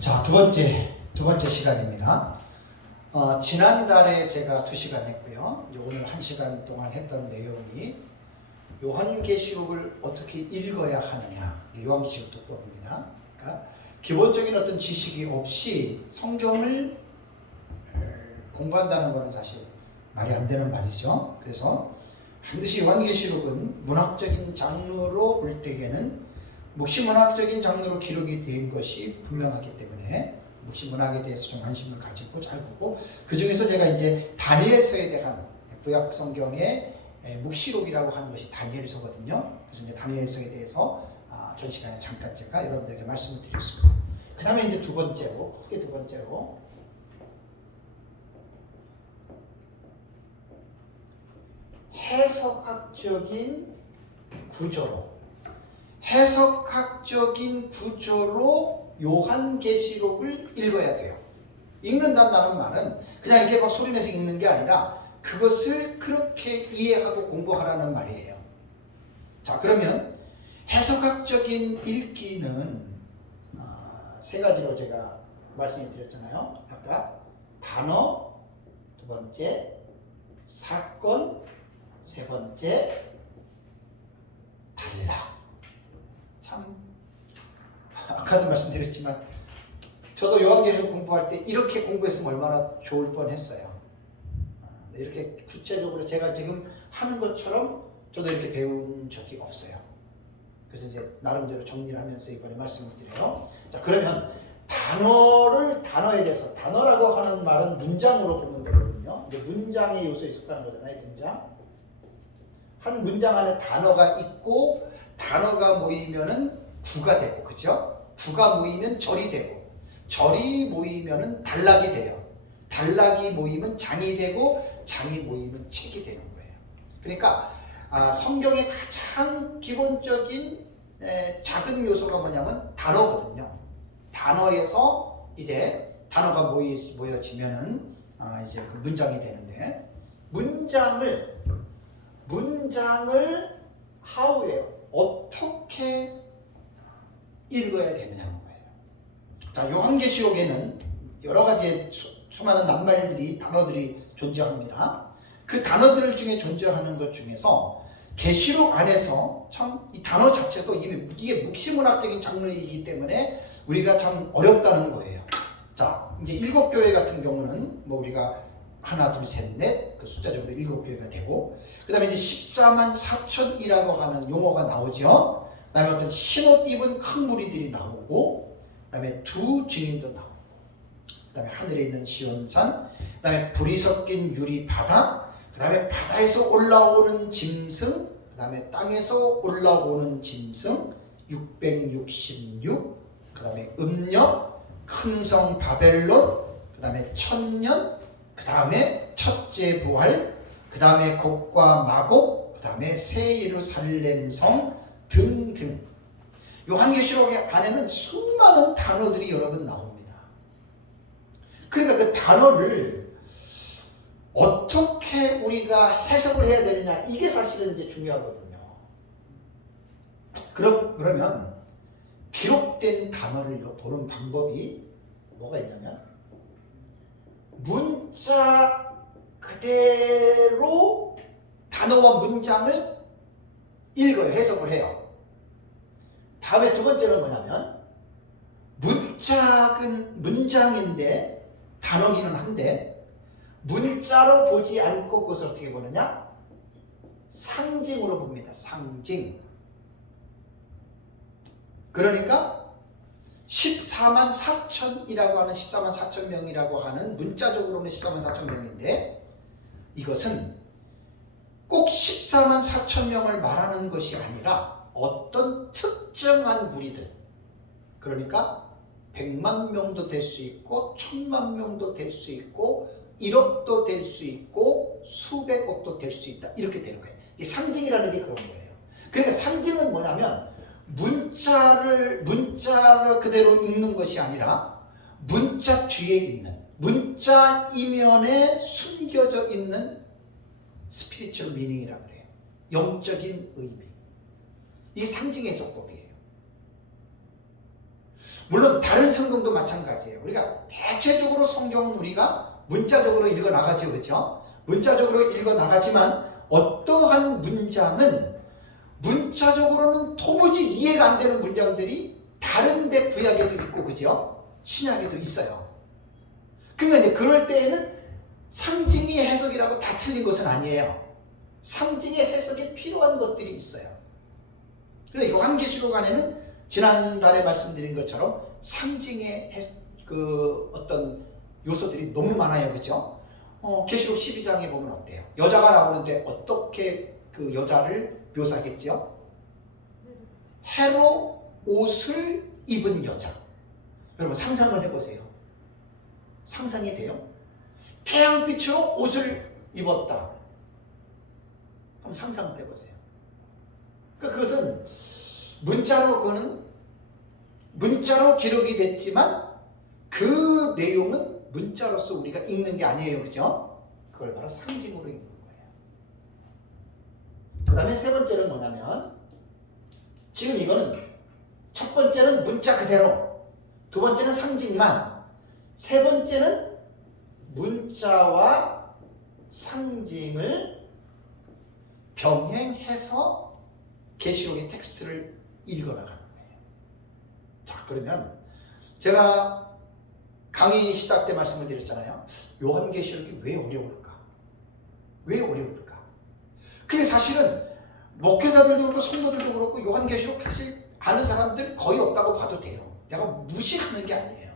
자, 두 번째 시간입니다. 지난달에 제가 2시간 했고요. 오늘 1시간 동안 했던 내용이 요한계시록을 어떻게 읽어야 하느냐. 요한계시록 독법입니다. 그러니까 기본적인 어떤 지식이 없이 성경을 공부한다는 것은 사실 말이 안 되는 말이죠. 그래서 반드시 요한계시록은 문학적인 장르로 볼 때에는 묵시문학적인 장르로 기록이 된 것이 분명하기 때문에 묵시문학에 대해서 좀 관심을 가지고 잘 보고, 그 중에서 제가 이제 다니엘서에 대한 구약 성경의 묵시록이라고 하는 것이 다니엘서거든요. 그래서 이제 다니엘서에 대해서 전 시간에 잠깐 제가 여러분들에게 말씀을 드렸습니다. 그 다음에 이제 두 번째로 해석학적인 구조로 요한계시록을 읽어야 돼요. 읽는다는 말은 그냥 이렇게 막 소리내서 읽는 게 아니라 그것을 그렇게 이해하고 공부하라는 말이에요. 자, 그러면 해석학적인 읽기는 세 가지로 제가 말씀을 드렸잖아요. 아까 단어, 두 번째 사건, 세 번째 단락. 참 아까도 말씀드렸지만 저도 요한계시록 공부할 때 이렇게 공부했으면 얼마나 좋을 뻔했어요. 이렇게 구체적으로 제가 지금 하는 것처럼 저도 이렇게 배운 적이 없어요. 그래서 이제 나름대로 정리를 하면서 이번에 말씀을 드려요. 자, 그러면 단어에 대해서, 단어라고 하는 말은 문장으로 보면 되거든요. 이제 문장의 요소에 속하는 거잖아요. 문장. 한 문장 안에 단어가 있고 단어가 모이면은 구가 되고, 그죠? 구가 모이면 절이 되고, 절이 모이면은 단락이 돼요. 단락이 모이면 장이 되고, 장이 모이면 책이 되는 거예요. 그러니까 성경의 가장 기본적인 작은 요소가 뭐냐면 단어거든요. 단어에서 이제 단어가 모여지면은 이제 그 문장이 되는데, 문장을 how예요. 어떻게 읽어야 되느냐는 거예요. 자, 요한계시록에는 여러 가지의 수많은 낱말들이, 단어들이 존재합니다. 그 단어들 중에 존재하는 것 중에서 계시록 안에서 참 이 단어 자체도 이게 묵시문학적인 장르이기 때문에 우리가 참 어렵다는 거예요. 자, 이제 7교회 같은 경우는 뭐 우리가 하나, 둘, 셋, 넷, 그 숫자적으로 7교회가 되고, 그 다음에 이제 14만 4천이라고 하는 용어가 나오죠. 그 다음에 어떤 흰옷 입은 큰 무리들이 나오고, 그 다음에 두 증인도 나오고, 그 다음에 하늘에 있는 시온산, 그 다음에 불이 섞인 유리 바다, 그 다음에 바다에서 올라오는 짐승, 그 다음에 땅에서 올라오는 짐승, 666, 그 다음에 음력, 큰 성 바벨론, 그 다음에 천년, 그 다음에 첫째 부활, 그 다음에 곡과 마곡, 그 다음에 새 예루살렘 성 등등. 요한계시록 안에는 수많은 단어들이 여러 번 나옵니다. 그러니까 그 단어를 어떻게 우리가 해석을 해야 되느냐, 이게 사실은 이제 중요하거든요. 그러면 기록된 단어를 보는 방법이 뭐가 있냐면, 문자 그대로 단어와 문장을 읽어요. 해석을 해요. 다음에 두 번째는 뭐냐면, 문장인데 단어기는 한데 문자로 보지 않고 그것을 어떻게 보느냐? 상징으로 봅니다. 상징. 그러니까 14만 4천이라고 하는 14만 4천 명이라고 하는, 문자적으로는 14만 4천 명인데 이것은 꼭 14만 4천 명을 말하는 것이 아니라 어떤 특정한 무리들, 그러니까 100만 명도 될 수 있고 1000만 명도 될 수 있고 1억도 될 수 있고 수백억도 될 수 있다, 이렇게 되는 거예요. 이 상징이라는 게 그런 거예요. 그러니까 상징은 뭐냐면 문자를 그대로 읽는 것이 아니라 문자 뒤에 있는, 문자 이면에 숨겨져 있는 스피리추얼 미닝이라고 그래요. 영적인 의미. 이 상징의 해석법이에요. 물론 다른 성경도 마찬가지예요. 우리가 대체적으로 성경은 우리가 문자적으로 읽어 나가죠, 그렇죠? 문자적으로 읽어 나가지만 어떠한 문장은 문자적으로는 도무지 이해가 안 되는 문장들이 다른데 구약에도 있고, 그죠? 신약에도 있어요. 그러니까 이제 그럴 때에는 상징이 해석이라고 다 틀린 것은 아니에요. 상징의 해석이 필요한 것들이 있어요. 그래서 요한계시록 안에는 지난달에 말씀드린 것처럼 상징의 어떤 요소들이 너무 많아요, 그죠? 계시록 12장에 보면 어때요? 여자가 나오는데 어떻게 그 여자를 묘사하겠죠? 해로 옷을 입은 여자. 여러분 상상을 해보세요. 상상이 돼요? 태양빛으로 옷을 입었다. 한번 상상을 해보세요. 그러니까 그것은 그거는 문자로 기록이 됐지만 그 내용은 문자로서 우리가 읽는 게 아니에요, 그죠? 그걸 바로 상징으로 읽는 거예요. 그 다음에 세 번째는 뭐냐면, 지금 이거는 첫 번째는 문자 그대로, 두 번째는 상징만, 세 번째는 문자와 상징을 병행해서 계시록의 텍스트를 읽어나가는 거예요. 자, 그러면 제가 강의 시작 때 말씀을 드렸잖아요. 요한계시록이 왜 어려울까? 왜 어려울까? 그게 사실은 목회자들도 그렇고 성도들도 그렇고 요한계시록 사실 아는 사람들 거의 없다고 봐도 돼요. 내가 무시하는 게 아니에요.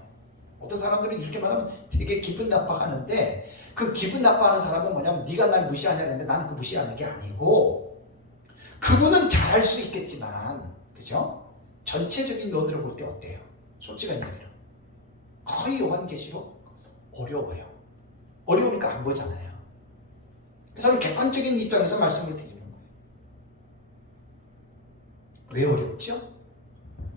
어떤 사람들은 이렇게 말하면 되게 기분 나빠하는데, 그 기분 나빠하는 사람은 뭐냐면 네가 날 무시하냐는데 나는 그 무시하는 게 아니고, 그분은 잘할 수 있겠지만, 그죠? 전체적인 면으로 볼 때 어때요? 솔직한 얘기로 거의 요한계시록 어려워요. 어려우니까 안 보잖아요. 그래서 객관적인 입장에서 말씀을 드리는 거예요. 왜 어렵죠?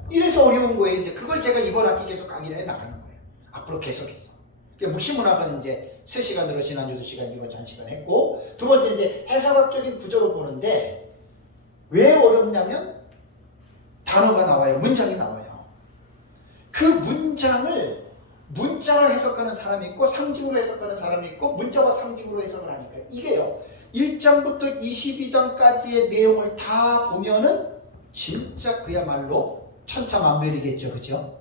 이래서 어려운 거예요. 이제 그걸 제가 이번 학기 계속 강의를 해 나가는 거예요. 앞으로 계속해서. 무신문학은 이제 3시간으로 지난주 2시간, 이번 주 1시간 했고, 두 번째 이제 해석학적인 구조로 보는데, 왜 어렵냐면 단어가 나와요. 문장이 나와요. 그 문장을 문자로 해석하는 사람이 있고 상징으로 해석하는 사람이 있고 문자와 상징으로 해석을 하니까 이게요. 1장부터 22장까지의 내용을 다 보면은 진짜 그야말로 천차만별이겠죠. 그죠?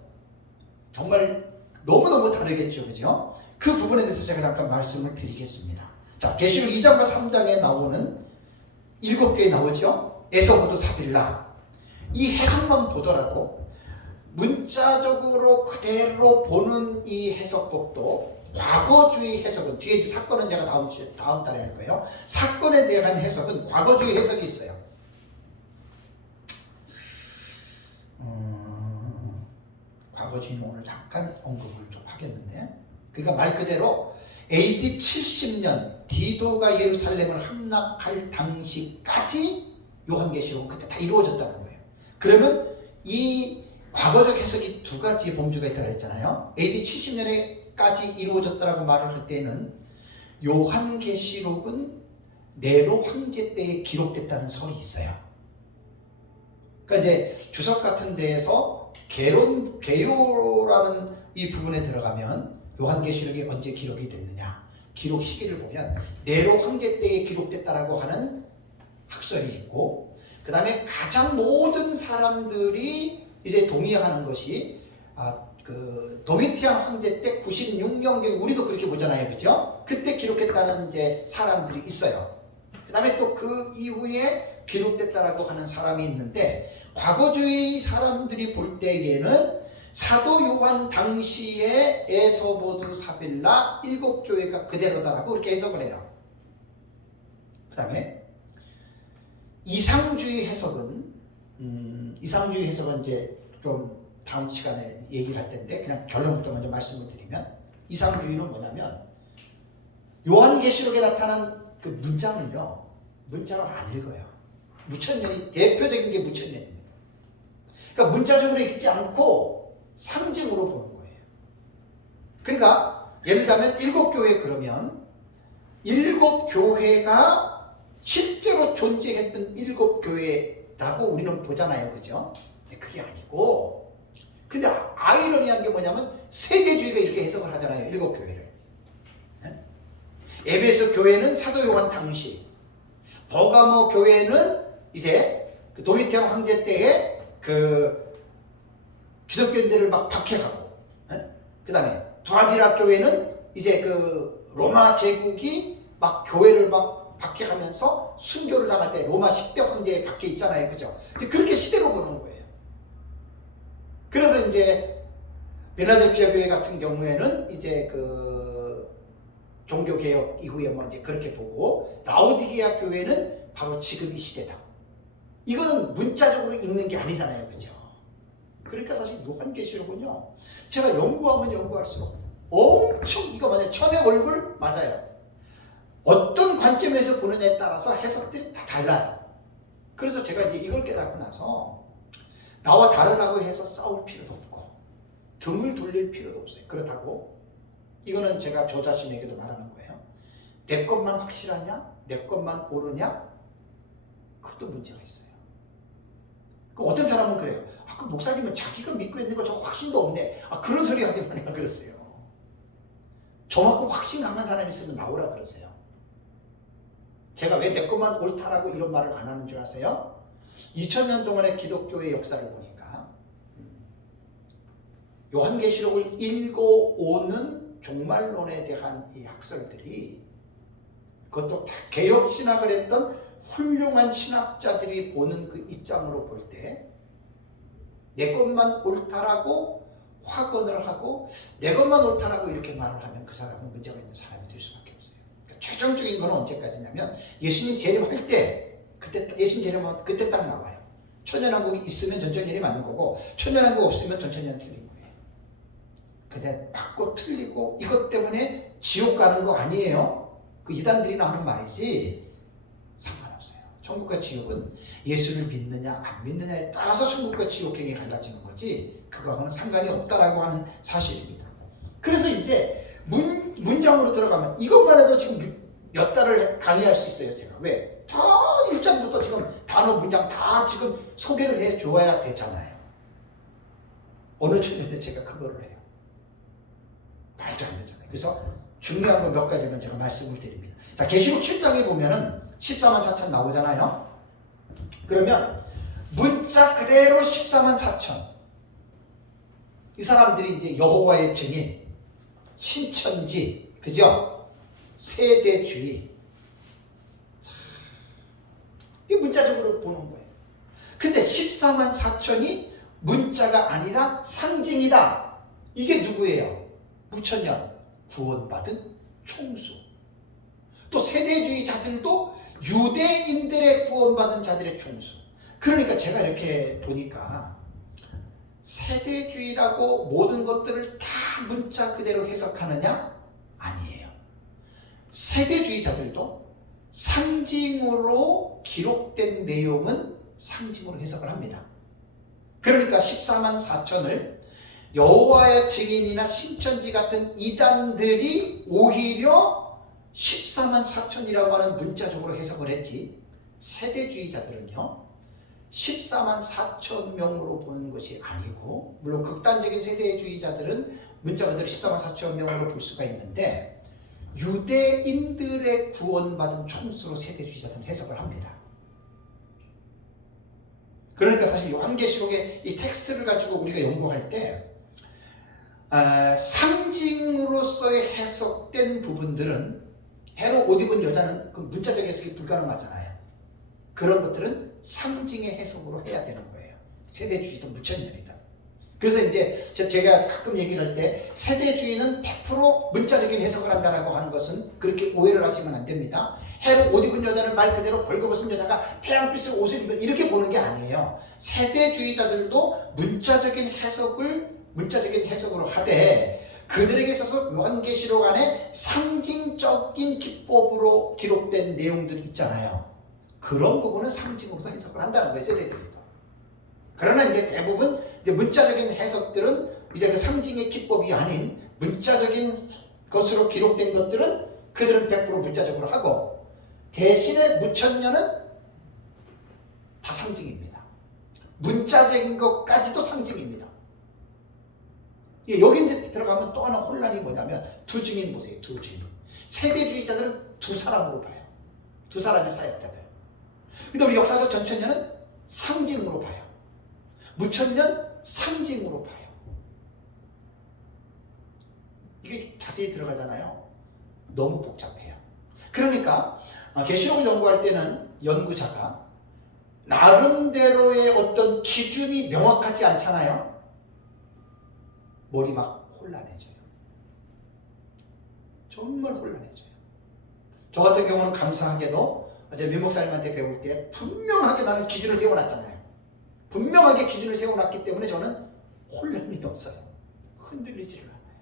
정말 너무너무 다르겠죠. 그죠? 그 부분에 대해서 제가 잠깐 말씀을 드리겠습니다. 자, 계시록 2장과 3장에 나오는 7개에 나오죠. 에서부터 사빌라. 이 해석만 보더라도 문자적으로 그대로 보는 이 해석법도, 과거주의 해석은, 뒤에 이제 사건은 제가 다음 달에 할 거예요. 사건에 대한 해석은 과거주의 해석이 있어요. 과거주의는 오늘 잠깐 언급을 좀 하겠는데, 그러니까 말 그대로 AD 70년 디도가 예루살렘을 함락할 당시까지 요한계시록은 그때 다 이루어졌다는 거예요. 그러면 이 과거적 해석이 두 가지 범주가 있다고 했잖아요. AD 70년에까지 이루어졌다라고 말을 할 때는 요한계시록은 네로 황제 때에 기록됐다는 설이 있어요. 그러니까 이제 주석 같은 데에서 개요라는 이 부분에 들어가면 요한계시록이 언제 기록이 됐느냐, 기록 시기를 보면 네로 황제 때에 기록됐다라고 하는 학설이 있고, 그 다음에 가장 모든 사람들이 이제 동의하는 것이 그 도미티안 황제 때 96년경에 우리도 그렇게 보잖아요, 그죠? 그때 기록했다는 이제 사람들이 있어요. 그 다음에 또 그 이후에 기록됐다라고 하는 사람이 있는데, 과거주의 사람들이 볼 때에는 사도 요한 당시에 에서보드 사빌라 7교회가 그대로다라고 그렇게 해석을 해요. 그 다음에 이상주의 해석은 이제 좀 다음 시간에 얘기를 할 텐데, 그냥 결론부터 먼저 말씀을 드리면, 이상주의는 뭐냐면 요한계시록에 나타난 그 문장을요, 문자로 안 읽어요. 무천년이 대표적인 게 무천년입니다. 그러니까 문자적으로 읽지 않고 상징으로 보는 거예요. 그러니까 예를 들면 7교회, 그러면 7교회가 실제로 존재했던 7교회라고 우리는 보잖아요, 그죠? 그게 아니고 근데 아이러니한 게 뭐냐면 세대주의가 이렇게 해석을 하잖아요. 일곱 교회를. 에베소 교회는 사도 요한 당시, 버가모 교회는 이제 그 도미티안 황제 때에 그 기독교인들을 막 박해하고, 그 다음에 두아디라 교회는 이제 그 로마 제국이 막 교회를 막 박해하면서 순교를 당할 때 로마 10대 황제에 박해 있잖아요. 그죠? 그렇게 시대로 보는 거예요. 그래서 이제 빌라델피아 교회 같은 경우에는 이제 그 종교개혁 이후에 뭐 이제 그렇게 보고, 라오디게아 교회는 바로 지금 이 시대다. 이거는 문자적으로 읽는 게 아니잖아요. 그죠? 그러니까 사실 요한계시록은요, 제가 연구하면 연구할수록 엄청, 이거 만약 천의 얼굴 맞아요. 어떤 관점에서 보느냐에 따라서 해석들이 다 달라요. 그래서 제가 이제 이걸 깨닫고 나서 나와 다르다고 해서 싸울 필요도 없고 등을 돌릴 필요도 없어요. 그렇다고 이거는 제가 저 자신에게도 말하는 거예요. 내 것만 확실하냐? 내 것만 옳으냐? 그것도 문제가 있어요. 어떤 사람은 그래요. 그 목사님은 자기가 믿고 있는 거 저 확신도 없네. 그런 소리 하지 마라 그러세요. 저만큼 확신 강한 사람이 있으면 나오라 그러세요. 제가 왜 내 것만 옳다라고 이런 말을 안 하는 줄 아세요? 2000년 동안의 기독교의 역사를 보니까 요한계시록을 읽어오는 종말론에 대한 이 학설들이, 그것도 다 개혁신학을 했던 훌륭한 신학자들이 보는 그 입장으로 볼 때 내 것만 옳다라고 확언을 하고 내 것만 옳다라고 이렇게 말을 하면 그 사람은 문제가 있는 사람이 될 수밖에 없어요. 그러니까 최종적인 건 언제까지냐면 예수님 재림할 때, 그때 예수님 재림하면 그때 딱 나와요. 천년왕국이 있으면 전천년이 맞는 거고 천년왕국 없으면 전천년 틀린 거예요. 근데 맞고 틀리고 이것 때문에 지옥 가는 거 아니에요. 그 이단들이나 하는 말이지 상관없어요. 천국과 지옥은 예수를 믿느냐 안 믿느냐에 따라서 천국과 지옥행이 갈라지는 거지 그거하고는 상관이 없다라고 하는 사실입니다. 그래서 이제 문장으로 들어가면 이것만 해도 지금 몇 달을 강의할 수 있어요. 제가 왜? 다 1장부터 지금 단어 문장 다 지금 소개를 해줘야 되잖아요. 어느 천년에 제가 그거를 해요. 말도 안 되잖아요. 그래서 중요한 거 몇 가지만 제가 말씀을 드립니다. 자, 계시록 7장에 보면은 14만 4천 나오잖아요. 그러면 문자 그대로 14만 4천. 이 사람들이 이제 여호와의 증인, 신천지, 그죠? 세대주의. 이 문자적으로 보는 거예요. 근데 14만 4천이 문자가 아니라 상징이다. 이게 누구예요? 무천년 구원받은 총수. 또 세대주의자들도 유대인들의 구원받은 자들의 총수. 그러니까 제가 이렇게 보니까 세대주의라고 모든 것들을 다 문자 그대로 해석하느냐? 아니에요. 세대주의자들도 상징으로 기록된 내용은 상징으로 해석을 합니다. 그러니까 14만 4천을 여호와의 증인이나 신천지 같은 이단들이 오히려 14만 4천이라고 하는 문자적으로 해석을 했지, 세대주의자들은요 14만 4천 명으로 보는 것이 아니고, 물론 극단적인 세대주의자들은 문자 그대로 14만 4천 명으로 볼 수가 있는데 유대인들의 구원받은 총수로 세대주의자들은 해석을 합니다. 그러니까 사실 요한계시록의 이 텍스트를 가지고 우리가 연구할 때 상징으로서의 해석된 부분들은, 해로 옷 입은 여자는 그 문자적 해석이 불가능하잖아요. 그런 것들은 상징의 해석으로 해야 되는 거예요. 세대주의도 무천년이다. 그래서 이제 제가 가끔 얘기를 할 때 세대주의는 100% 문자적인 해석을 한다라고 하는 것은 그렇게 오해를 하시면 안 됩니다. 해로 옷 입은 여자는 말 그대로 벌거벗은 여자가 태양빛의 옷을 입은 이렇게 보는 게 아니에요. 세대주의자들도 문자적인 해석으로 하되 그들에게 있어서 요한계시록 안에 상징적인 기법으로 기록된 내용들 있잖아요. 그런 부분은 상징으로도 해석을 한다는 거예요. 세대주의도. 그러나 이제 대부분 이제 문자적인 해석들은 이제 그 상징의 기법이 아닌 문자적인 것으로 기록된 것들은 그들은 100% 문자적으로 하고, 대신에 무천년은 다 상징입니다. 문자적인 것까지도 상징입니다. 여기 이제 들어가면 또 하나 혼란이 뭐냐면 두 증인 보세요. 두 증인. 세대주의자들은 두 사람으로 봐요. 두 사람의 사역자들. 근데 우리 역사적 전천년은 상징으로 봐요. 무천년 상징으로 봐요. 이게 자세히 들어가잖아요. 너무 복잡해요. 그러니까 계시록을 연구할 때는 연구자가 나름대로의 어떤 기준이 명확하지 않잖아요. 머리 막 혼란해져요. 정말 혼란해져요. 저 같은 경우는 감사하게도 어제 민 목사님한테 배울 때 분명하게 나는 기준을 세워놨잖아요. 분명하게 기준을 세워놨기 때문에 저는 혼란이 없어요. 흔들리지를 않아요.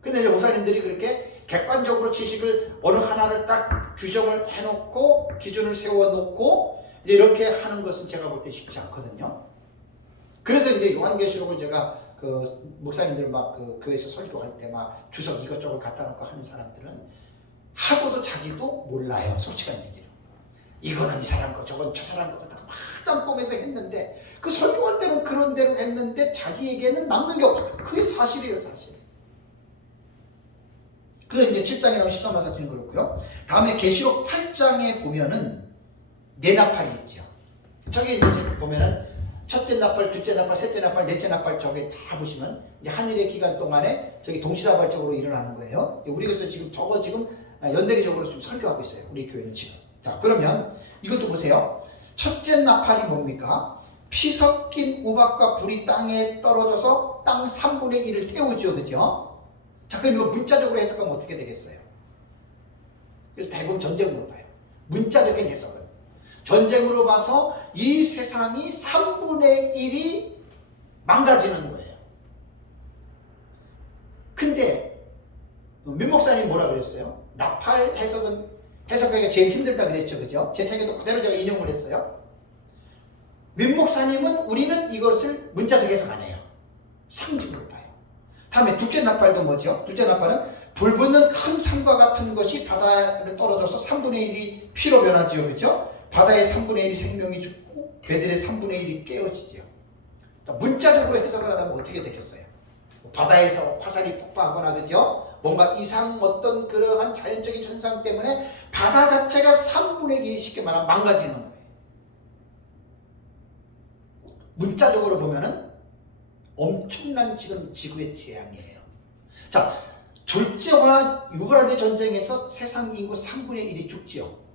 근데 이제 목사님들이 그렇게 객관적으로 지식을 어느 하나를 딱 규정을 해놓고 기준을 세워놓고 이제 이렇게 하는 것은 제가 볼 때 쉽지 않거든요. 그래서 이제 요한계시록을 제가 그 목사님들 막 그 교회에서 설교할 때 막 주석 이것저것 갖다 놓고 하는 사람들은 하고도 자기도 몰라요. 솔직한 얘기로. 이거는 이 사람 거, 저건 저 사람 거 갖다가 막 짬뽕해서 했는데 그 설교할 때는 그런 대로 했는데 자기에게는 남는 게 없다. 그게 사실이에요, 사실. 그래서 이제 7장이라고 13만 4편이 그렇고요. 다음에 계시록 8장에 보면은 네 나팔이 있죠. 저기 이제 보면은 첫째 나팔, 둘째 나팔, 셋째 나팔, 넷째 나팔 저게 다 보시면 이제 한일의 기간 동안에 저기 동시다발적으로 일어나는 거예요. 우리 교회에서 지금 저거 지금 연대기적으로 좀 설교하고 있어요. 우리 교회는 지금. 자, 그러면 이것도 보세요. 첫째 나팔이 뭡니까? 피 섞인 우박과 불이 땅에 떨어져서 땅 3분의 1을 태우죠. 그죠? 자, 그럼 이거 문자적으로 해석하면 어떻게 되겠어요? 이걸 대부분 전쟁으로 봐요. 문자적인 해석은. 전쟁으로 봐서 이 세상이 3분의 1이 망가지는 거예요. 근데 민 목사님이 뭐라 그랬어요? 나팔 해석하기가 제일 힘들다 그랬죠. 그죠? 제 책에도 그대로 제가 인용을 했어요. 민 목사님은 우리는 이것을 문자적 해석 안 해요. 상징으로 봐요. 다음에 둘째 나팔도 뭐죠? 둘째 나팔은 불 붙는 큰 산과 같은 것이 바다에 떨어져서 3분의 1이 피로 변하지요. 그죠? 바다의 3분의 1이 생명이 죽고 배들의 3분의 1이 깨어지죠. 문자적으로 해석을 하다면 어떻게 되겠어요? 바다에서 화산이 폭파하거나 그죠? 뭔가 이상 어떤 그러한 자연적인 현상 때문에 바다 자체가 3분의 1이 쉽게 말하면 망가지는 거예요. 문자적으로 보면은 엄청난 지금 지구의 재앙이에요. 자, 둘째와 유브라데 전쟁에서 세상 인구 3분의 1이 죽지요.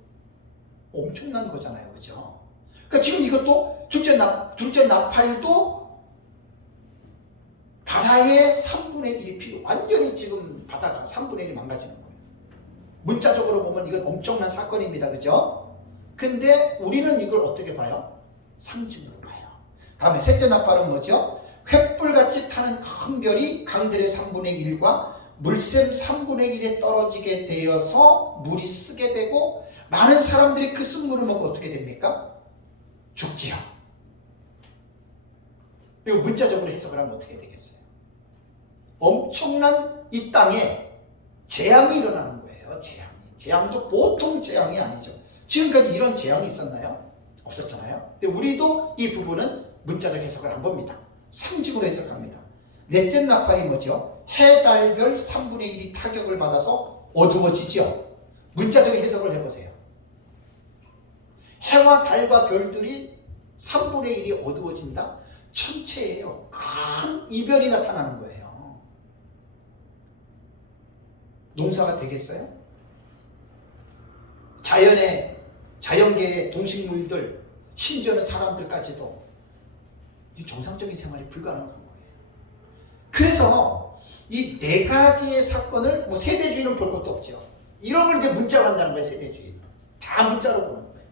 엄청난 거잖아요. 그죠? 그러니까 지금 이것도 둘째 나팔도 바다의 3분의 1이 피고 완전히 지금 바다가 3분의 1이 망가지는 거예요. 문자적으로 보면 이건 엄청난 사건입니다. 그죠? 근데 우리는 이걸 어떻게 봐요? 상징으로 봐요. 다음에 셋째 나팔은 뭐죠? 횃불같이 타는 큰 별이 강들의 3분의 1과 물샘 3분의 1에 떨어지게 되어서 물이 쓰게 되고 많은 사람들이 그 쓴물을 먹고 어떻게 됩니까? 죽지요. 이거 문자적으로 해석을 하면 어떻게 되겠어요? 엄청난 이 땅에 재앙이 일어나는 거예요. 재앙도 보통 재앙이 아니죠. 지금까지 이런 재앙이 있었나요? 없었잖아요. 근데 우리도 이 부분은 문자적 해석을 안 봅니다. 상징으로 해석합니다. 넷째 나팔이 뭐죠? 해, 달, 별 3분의 1이 타격을 받아서 어두워지죠. 문자적 해석을 해보세요. 해와 달과 별들이 3분의 1이 어두워진다? 천체예요. 큰 이변이 나타나는 거예요. 농사가 되겠어요? 자연계의 동식물들, 심지어는 사람들까지도 이 정상적인 생활이 불가능한 거예요. 그래서 이 네 가지의 사건을 세대주의는 볼 것도 없죠. 이런 걸 이제 문자로 한다는 거예요. 세대주의. 다 문자로 보는 거예요.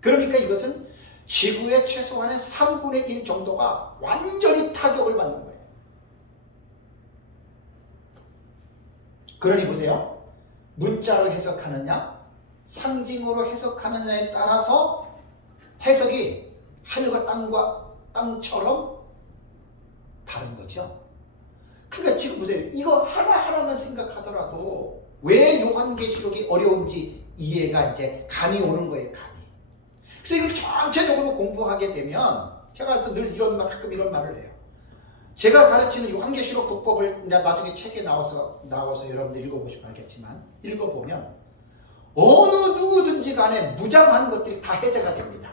그러니까 이것은 지구의 최소한의 3분의 1 정도가 완전히 타격을 받는 거예요. 그러니 보세요. 문자로 해석하느냐, 상징으로 해석하느냐에 따라서 해석이 하늘과 땅처럼 다른 거죠. 그러니까 지금 보세요. 이거 하나하나만 생각하더라도 왜 요한계시록이 어려운지 이해가 이제 감이 오는 거예요. 감이. 그래서 이걸 전체적으로 공부하게 되면 제가 늘 가끔 이런 말을 해요. 제가 가르치는 요한계시록 독법을 나중에 책에 나와서 여러분들 읽어보시면 알겠지만 읽어보면 어느 누구든지 간에 무장한 것들이 다 해제가 됩니다.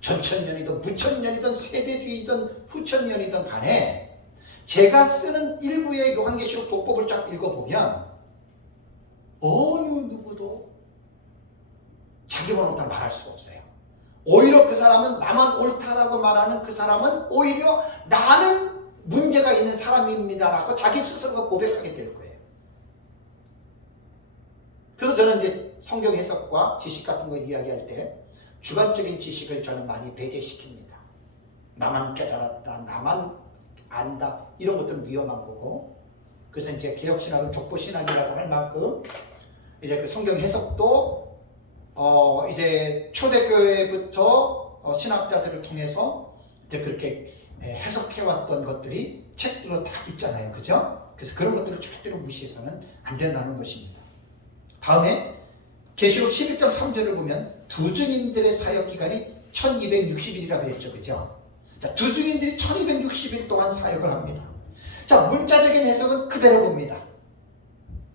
전천년이든 무천년이든 세대주의든 후천년이든 간에 제가 쓰는 일부의 요한계시록 독법을 쫙 읽어보면 어느 누구도 자기만 옳다 말할 수가 없어요. 오히려 그 사람은 나만 옳다라고 말하는 그 사람은 오히려 나는 문제가 있는 사람입니다라고 자기 스스로가 고백하게 될 거예요. 그래서 저는 이제 성경 해석과 지식 같은 거 이야기할 때 주관적인 지식을 저는 많이 배제시킵니다. 나만 깨달았다, 나만 안다, 이런 것들은 위험한 거고, 그래서 이제 개혁신학은 족보신학이라고 할 만큼 이제 그 성경 해석도 이제 초대교회부터 신학자들을 통해서 이제 그렇게 해석해왔던 것들이 책들로 다 있잖아요. 그죠? 그래서 그런 것들을 절대로 무시해서는 안 된다는 것입니다. 다음에 계시록 11장 3절을 보면 두 증인들의 사역 기간이 1260일이라 그랬죠. 그죠? 자, 두 증인들이 1260일 동안 사역을 합니다. 자, 문자적인 해석은 그대로 봅니다.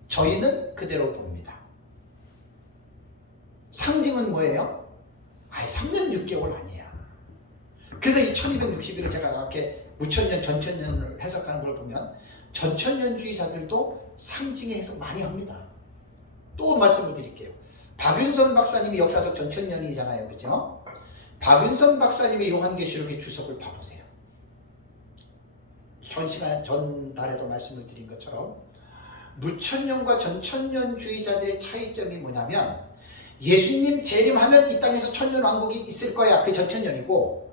저희는 그대로 봅니다. 상징은 뭐예요? 3년 6개월 아니야. 그래서 이 1260일을 제가 이렇게 무천년, 전천년을 해석하는 걸 보면 전천년주의자들도 상징의 해석 많이 합니다. 또 말씀을 드릴게요. 박윤선 박사님이 역사적 전천년이잖아요. 그죠? 박윤선 박사님의 요한계시록의 주석을 봐보세요. 전달에도 말씀을 드린 것처럼 무천년과 전천년주의자들의 차이점이 뭐냐면 예수님 재림하면 이 땅에서 천년왕국이 있을 거야. 그게 전천년이고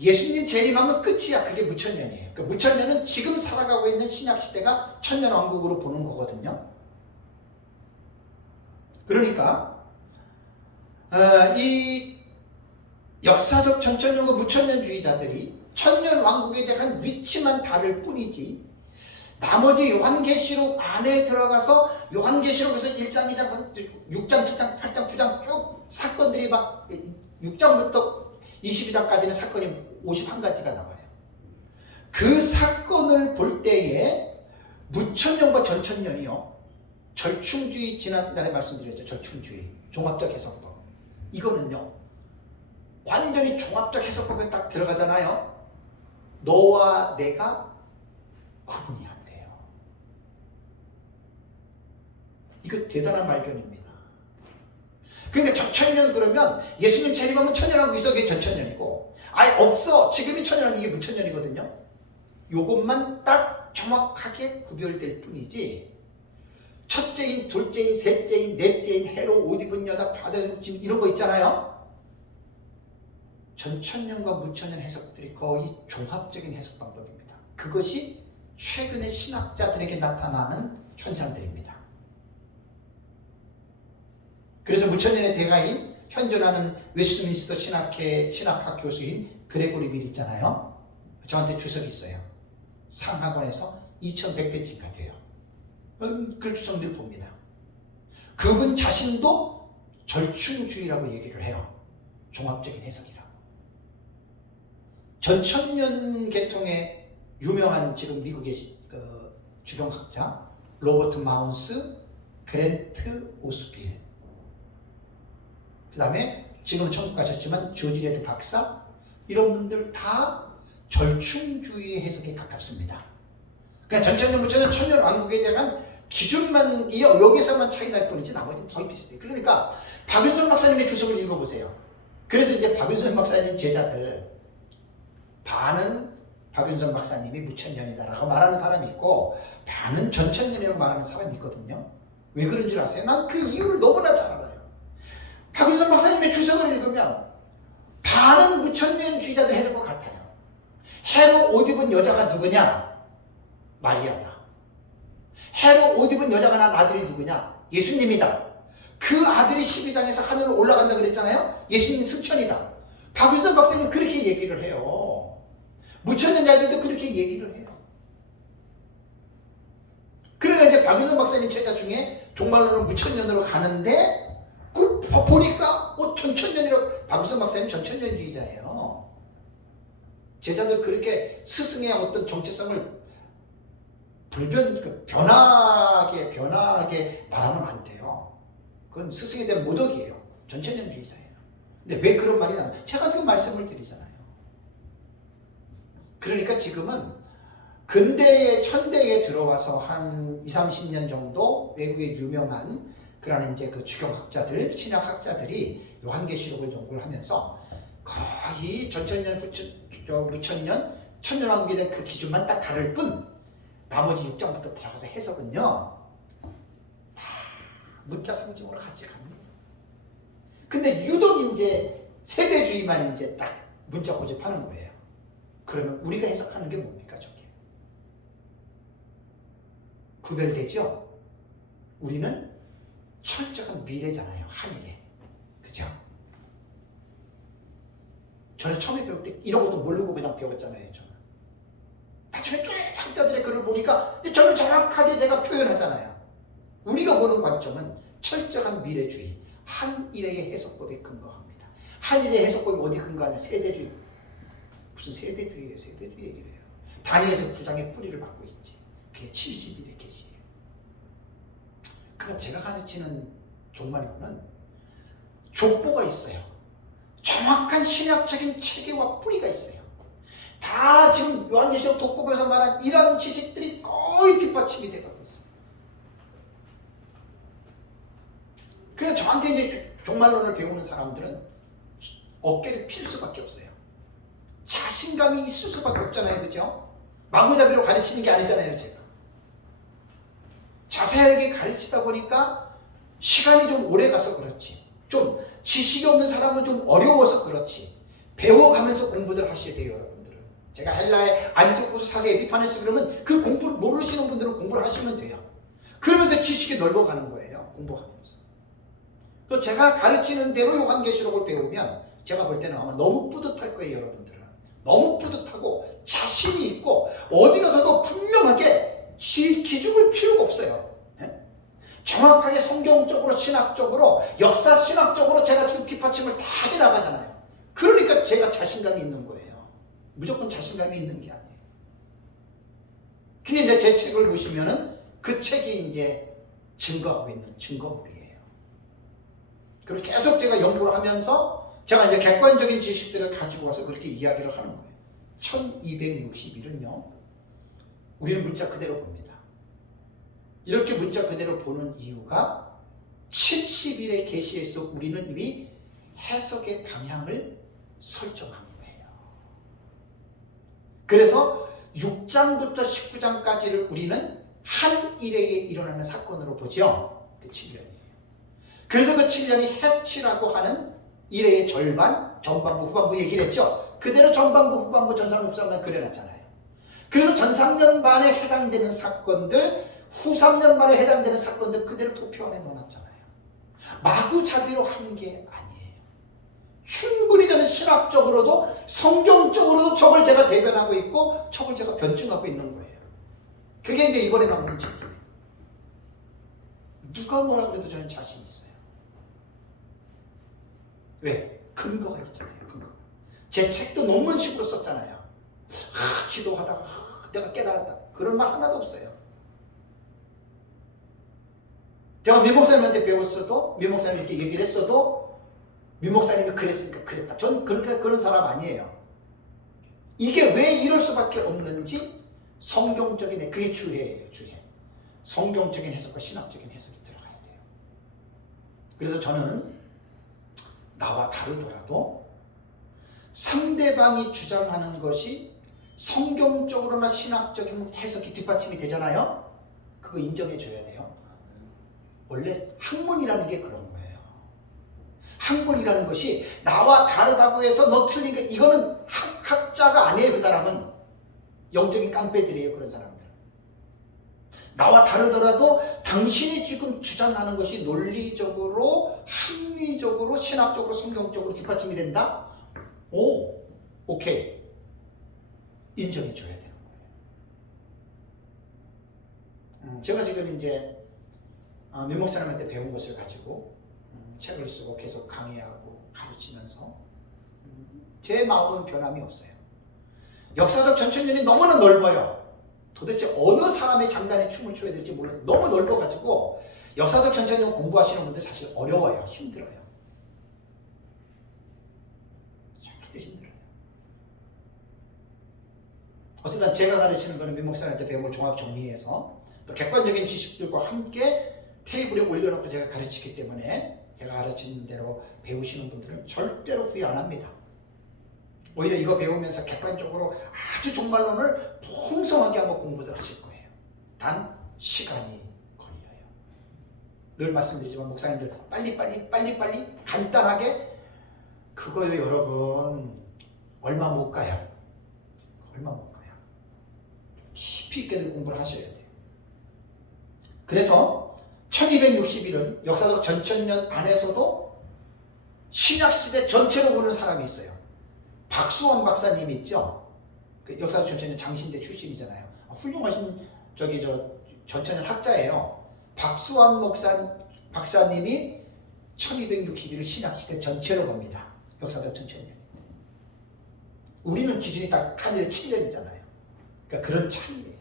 예수님 재림하면 끝이야. 그게 무천년이에요. 그러니까 무천년은 지금 살아가고 있는 신약시대가 천년왕국으로 보는 거거든요. 그러니까 이 역사적 전천년과 무천년주의자들이 천년왕국에 대한 위치만 다를 뿐이지 나머지 요한계시록 안에 들어가서 요한계시록에서 1장, 2장, 3, 6장, 7장, 8장, 9장 쭉 사건들이 막 6장부터 22장까지는 사건이 51가지가 나와요. 그 사건을 볼 때에 무천년과 전천년이요. 절충주의 지난달에 말씀드렸죠. 절충주의. 종합적 해석법. 이거는요. 완전히 종합적 해석법에 딱 들어가잖아요. 너와 내가 구분이 안 돼요. 이거 대단한 발견입니다. 그러니까 전천년 그러면 예수님 재림하면 천년하고 있어. 그게 전천년이고 아예 없어. 지금이 천년, 이게 무천년이거든요. 요것만 딱 정확하게 구별될 뿐이지 첫째인, 둘째인, 셋째인, 넷째인, 해로 옷 입은 여자, 바다짐 이런 거 있잖아요. 전천년과 무천년 해석들이 거의 종합적인 해석 방법입니다. 그것이 최근의 신학자들에게 나타나는 현상들입니다. 그래서 무천년의 대가인 현존하는 웨스트민스터 신학학 교수인 그레고리 밀 있잖아요. 저한테 주석이 있어요. 상학원에서 2100페이지가 돼요. 그 주석들 봅니다. 그분 자신도 절충주의라고 얘기를 해요. 종합적인 해석이라고. 전천년 계통의 유명한 지금 미국의 주경학자 로버트 마운스, 그랜트 오스빌, 그 다음에 지금은 천국 가셨지만 조지 레드 박사, 이런 분들 다 절충주의의 해석에 가깝습니다. 그냥 전천년, 무천년, 천년 왕국에 대한 기준만 여기서만 차이 날 뿐이지 나머지는 거의 비슷해요. 그러니까 박윤선 박사님의 주석을 읽어보세요. 그래서 이제 박윤선 박사님 제자들 반은 박윤선 박사님이 무천년이다라고 말하는 사람이 있고 반은 전천년이라고 말하는 사람이 있거든요. 왜 그런 줄 아세요? 난 그 이유를 너무나 잘 알아요. 박윤선 박사님의 주석을 읽으면 반은 무천년주의자들 해석과 같아요. 해로 옷 입은 여자가 누구냐? 마리아다. 해로 옷 입은 여자가 낳은 아들이 누구냐? 예수님이다. 그 아들이 12장에서 하늘로 올라간다 그랬잖아요. 예수님 승천이다. 박윤선 박사님 그렇게 얘기를 해요. 무천년자들도 그렇게 얘기를 해요. 그러니까 이제 박윤선 박사님 제자 중에 정말로는 무천년으로 가는데 그 보니까 전천년이라고. 박윤선 박사님 전천년주의자예요. 제자들 그렇게 스승의 어떤 정체성을 변하게 말하면 안 돼요. 그건 스승에 대한 모독이에요. 전천년주의자예요. 근데 왜 그런 말이 나요? 제가 지금 말씀을 드리잖아요. 그러니까 지금은 현대에 들어와서 한 20, 30년 정도 외국의 유명한 그런 이제 그 주경학자들, 신학학자들이 요한계시록을 연구를 하면서 거의 전천년, 무천년, 천년왕국에 대한 그 기준만 딱 다를 뿐 나머지 6장부터 들어가서 해석은요 다 문자 상징으로 같이 갑니다. 근데 유독 이제 세대주의만 이제 딱 문자 고집하는 거예요. 그러면 우리가 해석하는 게 뭡니까 저게? 구별되죠? 우리는 철저한 미래잖아요. 하늘에. 그죠? 저는 처음에 배울 때 이런 것도 모르고 그냥 배웠잖아요. 저는. 나중에 쭉 학자들의 글을 보니까 저는 정확하게 제가 표현하잖아요. 우리가 보는 관점은 철저한 미래주의, 한일의 해석법에 근거합니다. 한일의 해석법이 어디 근거하냐? 세대주의. 무슨 세대주의예요? 세대주의 얘기를 해요. 다니엘서 9장의 뿌리를 받고 있지. 그게 70일의 계시예요. 그러니까 제가 가르치는 종말론은 족보가 있어요. 정확한 신학적인 체계와 뿌리가 있어요. 다 지금 요한계시록 독보에서 말한 이런 지식들이 거의 뒷받침이 되고 있어요. 그래서 저한테 이제 종말론을 배우는 사람들은 어깨를 필 수밖에 없어요. 자신감이 있을 수밖에 없잖아요. 그죠? 마구잡이로 가르치는 게 아니잖아요. 제가 자세하게 가르치다 보니까 시간이 좀 오래 가서 그렇지, 좀 지식이 없는 사람은 좀 어려워서 그렇지, 배워가면서 공부들 하셔야 돼요. 여러분들은 제가 헬라의 안티오코스 사세 에피파네스 그러면 그 공부를 모르시는 분들은 공부를 하시면 돼요. 그러면서 지식이 넓어가는 거예요. 공부하면서. 또 제가 가르치는 대로 요한계시록을 배우면 제가 볼 때는 아마 너무 뿌듯할 거예요. 여러분들은 너무 뿌듯하고 자신이 있고 어디 가서도 분명하게 기죽을 필요가 없어요. 정확하게 성경적으로, 신학적으로, 역사 신학적으로 제가 지금 뒷받침을 다 해나가잖아요. 그러니까 제가 자신감이 있는 거예요. 무조건 자신감이 있는 게 아니에요. 그게 이제 제 책을 보시면은 그 책이 이제 증거하고 있는 증거물이에요. 그리고 계속 제가 연구를 하면서 제가 이제 객관적인 지식들을 가지고 와서 그렇게 이야기를 하는 거예요. 1261은요, 우리는 문자 그대로 봅니다. 이렇게 문자 그대로 보는 이유가 70일의 계시에서 우리는 이미 해석의 방향을 설정한 거예요. 그래서 6장부터 19장까지를 우리는 한 일에 일어나는 사건으로 보죠. 그 7년이에요. 그래서 그 7년이 해치라고 하는 일의 절반, 전반부, 후반부 얘기를 했죠. 그대로 전반부, 후반부, 전상부, 후반부만 그려놨잖아요. 그래서 전 3년 반에 해당되는 사건들, 후 3년 만에 해당되는 사건들 그대로 도표 안에 넣어놨잖아요. 마구잡이로 한 게 아니에요. 충분히 저는 신학적으로도 성경적으로도 저걸 제가 대변하고 있고 저걸 제가 변증하고 있는 거예요. 그게 이제 이번에 나오는 책이에요. 누가 뭐라 그래도 저는 자신 있어요. 왜? 근거가 있잖아요. 근거. 제 책도 논문식으로 썼잖아요. 기도하다가 내가 깨달았다. 그런 말 하나도 없어요. 제가 미 목사님한테 배웠어도, 미 목사님 이렇게 얘기를 했어도 미 목사님이 그랬으니까 그랬다. 전 그런 사람 아니에요. 이게 왜 이럴 수밖에 없는지 성경적인, 그게 주해예요. 주해. 성경적인 해석과 신학적인 해석이 들어가야 돼요. 그래서 저는 나와 다르더라도 상대방이 주장하는 것이 성경적으로나 신학적인 해석이 뒷받침이 되잖아요. 그거 인정해줘야 돼요. 원래 학문이라는 게 그런 거예요. 학문이라는 것이 나와 다르다고 해서 너 틀린 게, 이거는 학자가 아니에요. 그 사람은 영적인 깡패들이에요. 그런 사람들은. 나와 다르더라도 당신이 지금 주장하는 것이 논리적으로, 합리적으로, 신학적으로, 성경적으로 뒷받침이 된다? 오케이. 인정해줘야 되는 거예요. 제가 지금 이제 미 목사님한테 배운 것을 가지고 책을 쓰고 계속 강의하고 가르치면서 제 마음은 변함이 없어요. 역사적 전천년이 너무나 넓어요. 도대체 어느 사람의 장단에 춤을 춰야 될지 몰라요. 너무 넓어가지고 역사적 전천년 공부하시는 분들 사실 어려워요. 힘들어요. 절대 힘들어요. 어쨌든 제가 가르치는 거는 민목사님한테 배운 걸 종합 정리해서 또 객관적인 지식들과 함께 테이블에 올려놓고 제가 가르치기 때문에 제가 가르치는 대로 배우시는 분들은 절대로 후회 안 합니다. 오히려 이거 배우면서 객관적으로 아주 종말론을 풍성하게 한번 공부들 하실 거예요. 단 시간이 걸려요. 늘 말씀드리지만 목사님들 빨리 간단하게 그거요 여러분 얼마 못 가요. 얼마 못 가요. 깊이 있게들 공부를 하셔야 돼요. 그래서 1260일은 역사적 전천년 안에서도 신약시대 전체로 보는 사람이 있어요. 박수원 박사님이 있죠. 그 역사적 전천년 장신대 출신이잖아요. 훌륭하신 전천년 학자예요. 박수원 박사님이 1260일을 신약시대 전체로 봅니다. 역사적 전천년. 우리는 기준이 딱 하늘의 7년이잖아요. 그러니까 그런 차이예요.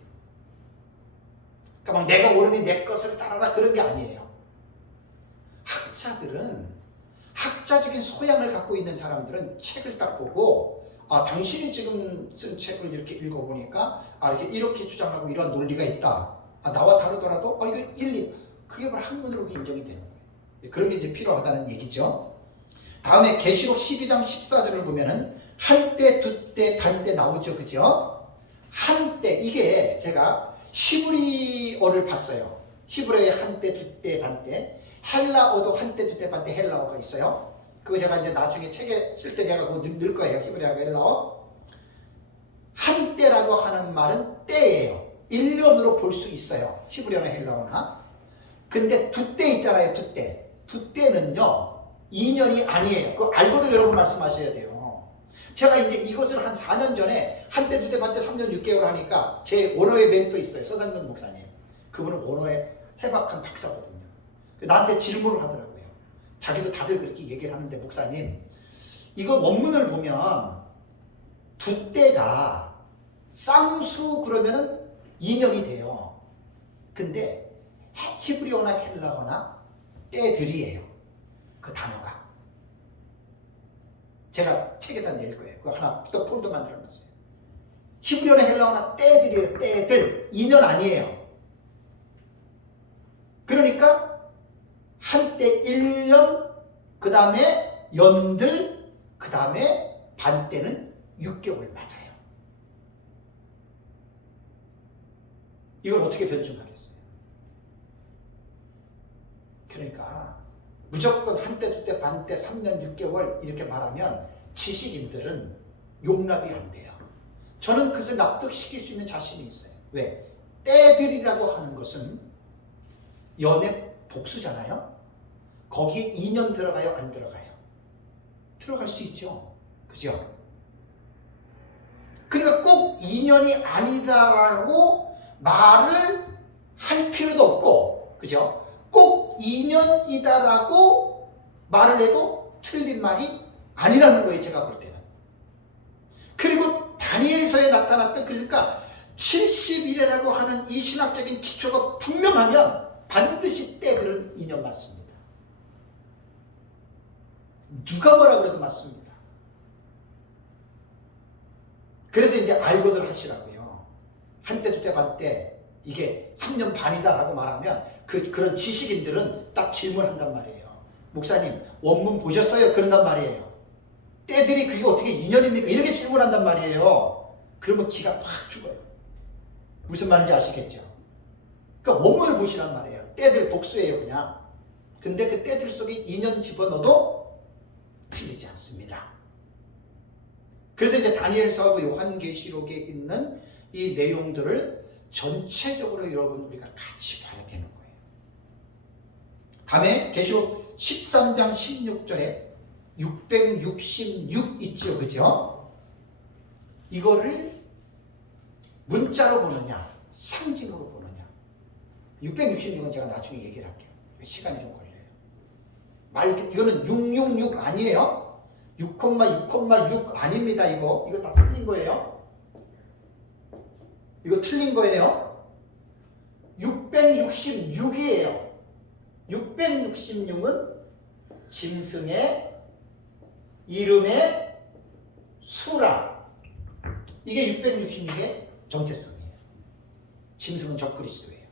그러니까 막 내가 옳으니 내 것을 따라라 그런 게 아니에요. 학자들은 학자적인 소양을 갖고 있는 사람들은 책을 딱 보고 당신이 지금 쓴 책을 이렇게 읽어보니까 이렇게 주장하고 이런 논리가 있다. 나와 다르더라도 이거 일리 그게 바로 학문으로 인정이 되는 거예요. 그런 게 이제 필요하다는 얘기죠. 다음에 계시록 12장 14절을 보면은 한때 두때 반때 나오죠. 그죠? 한때 이게 제가 히브리어를 봤어요. 히브리어에 한때 두때 반때 헬라어도 한때 두때 반때 헬라어가 있어요. 그거 제가 이제 나중에 책에 쓸 때 제가 그거 넣을 거예요. 히브리어하고 헬라어. 한때라고 하는 말은 때예요. 1년으로 볼 수 있어요. 히브리어나 헬라어나. 근데 두때 있잖아요. 두때. 두때는요 2년이 아니에요. 그거 알고도 여러분 말씀하셔야 돼요. 제가 이제 이것을 한 4년 전에 한때 두때 반때 3년 6개월 하니까 제 원어의 멘토 있어요. 서상근 목사님. 그분은 원어의 해박한 박사거든요. 나한테 질문을 하더라고요. 자기도 다들 그렇게 얘기를 하는데 목사님 이거 원문을 보면 두때가 쌍수 그러면은 2년이 돼요. 근데 히브리어나 헬라어나 때들이에요. 그 단어가. 제가 책에다 낼 거예요. 그거 하나 또 폴더 만들어놨어요. 히브리어나 헬라어나 때들이에요. 때들. 2년 아니에요. 그러니까 한때 1년, 그 다음에 연들, 그 다음에 반때는 6개월 맞아요. 이걸 어떻게 변증하겠어요? 그러니까 무조건 한때, 두때, 반때, 3년, 6개월 이렇게 말하면 지식인들은 용납이 안 돼요. 저는 그것을 납득시킬 수 있는 자신이 있어요. 왜? 때들이라고 하는 것은 연의 복수잖아요. 거기에 2년 들어가요? 안 들어가요? 들어갈 수 있죠. 그죠? 그러니까 꼭 2년이 아니다라고 말을 할 필요도 없고, 그죠? 꼭 2년이다라고 말을 해도 틀린 말이 아니라는 거예요. 제가 볼 때는. 그리고 다니엘서에 나타났던 그러니까 70일이라고 하는 이 신학적인 기초가 분명하면 반드시 때들은 2년 맞습니다. 누가 뭐라 그래도 맞습니다. 그래서 이제 알고들 하시라고요. 한때, 두때, 반때 이게 3년 반이다라고 말하면 그런 지식인들은 딱 질문한단 말이에요. 목사님 원문 보셨어요? 그런단 말이에요. 때들이 그게 어떻게 2년입니까? 이렇게 질문한단 말이에요. 그러면 기가 팍 죽어요. 무슨 말인지 아시겠죠? 그러니까 원문을 보시란 말이에요. 때들 복수예요 그냥. 근데 그 때들 속에 2년 집어넣어도 틀리지 않습니다. 그래서 이제 다니엘서하고 요한계시록에 있는 이 내용들을 전체적으로 여러분 우리가 같이 봐야 되는 거예요. 다음에 계시록 13장 16절에 666 있죠. 그죠? 이거를 문자로 보느냐 상징으로 보느냐. 666은 제가 나중에 얘기를 할게요. 시간이 좀 걸려요. 이거는 666 아니에요. 6,6,6 아닙니다. 이거 다 틀린 거예요. 이거 틀린 거예요. 666이에요. 666은 짐승의 이름의 수라. 이게 666의 정체성이에요. 짐승은 적그리스도예요.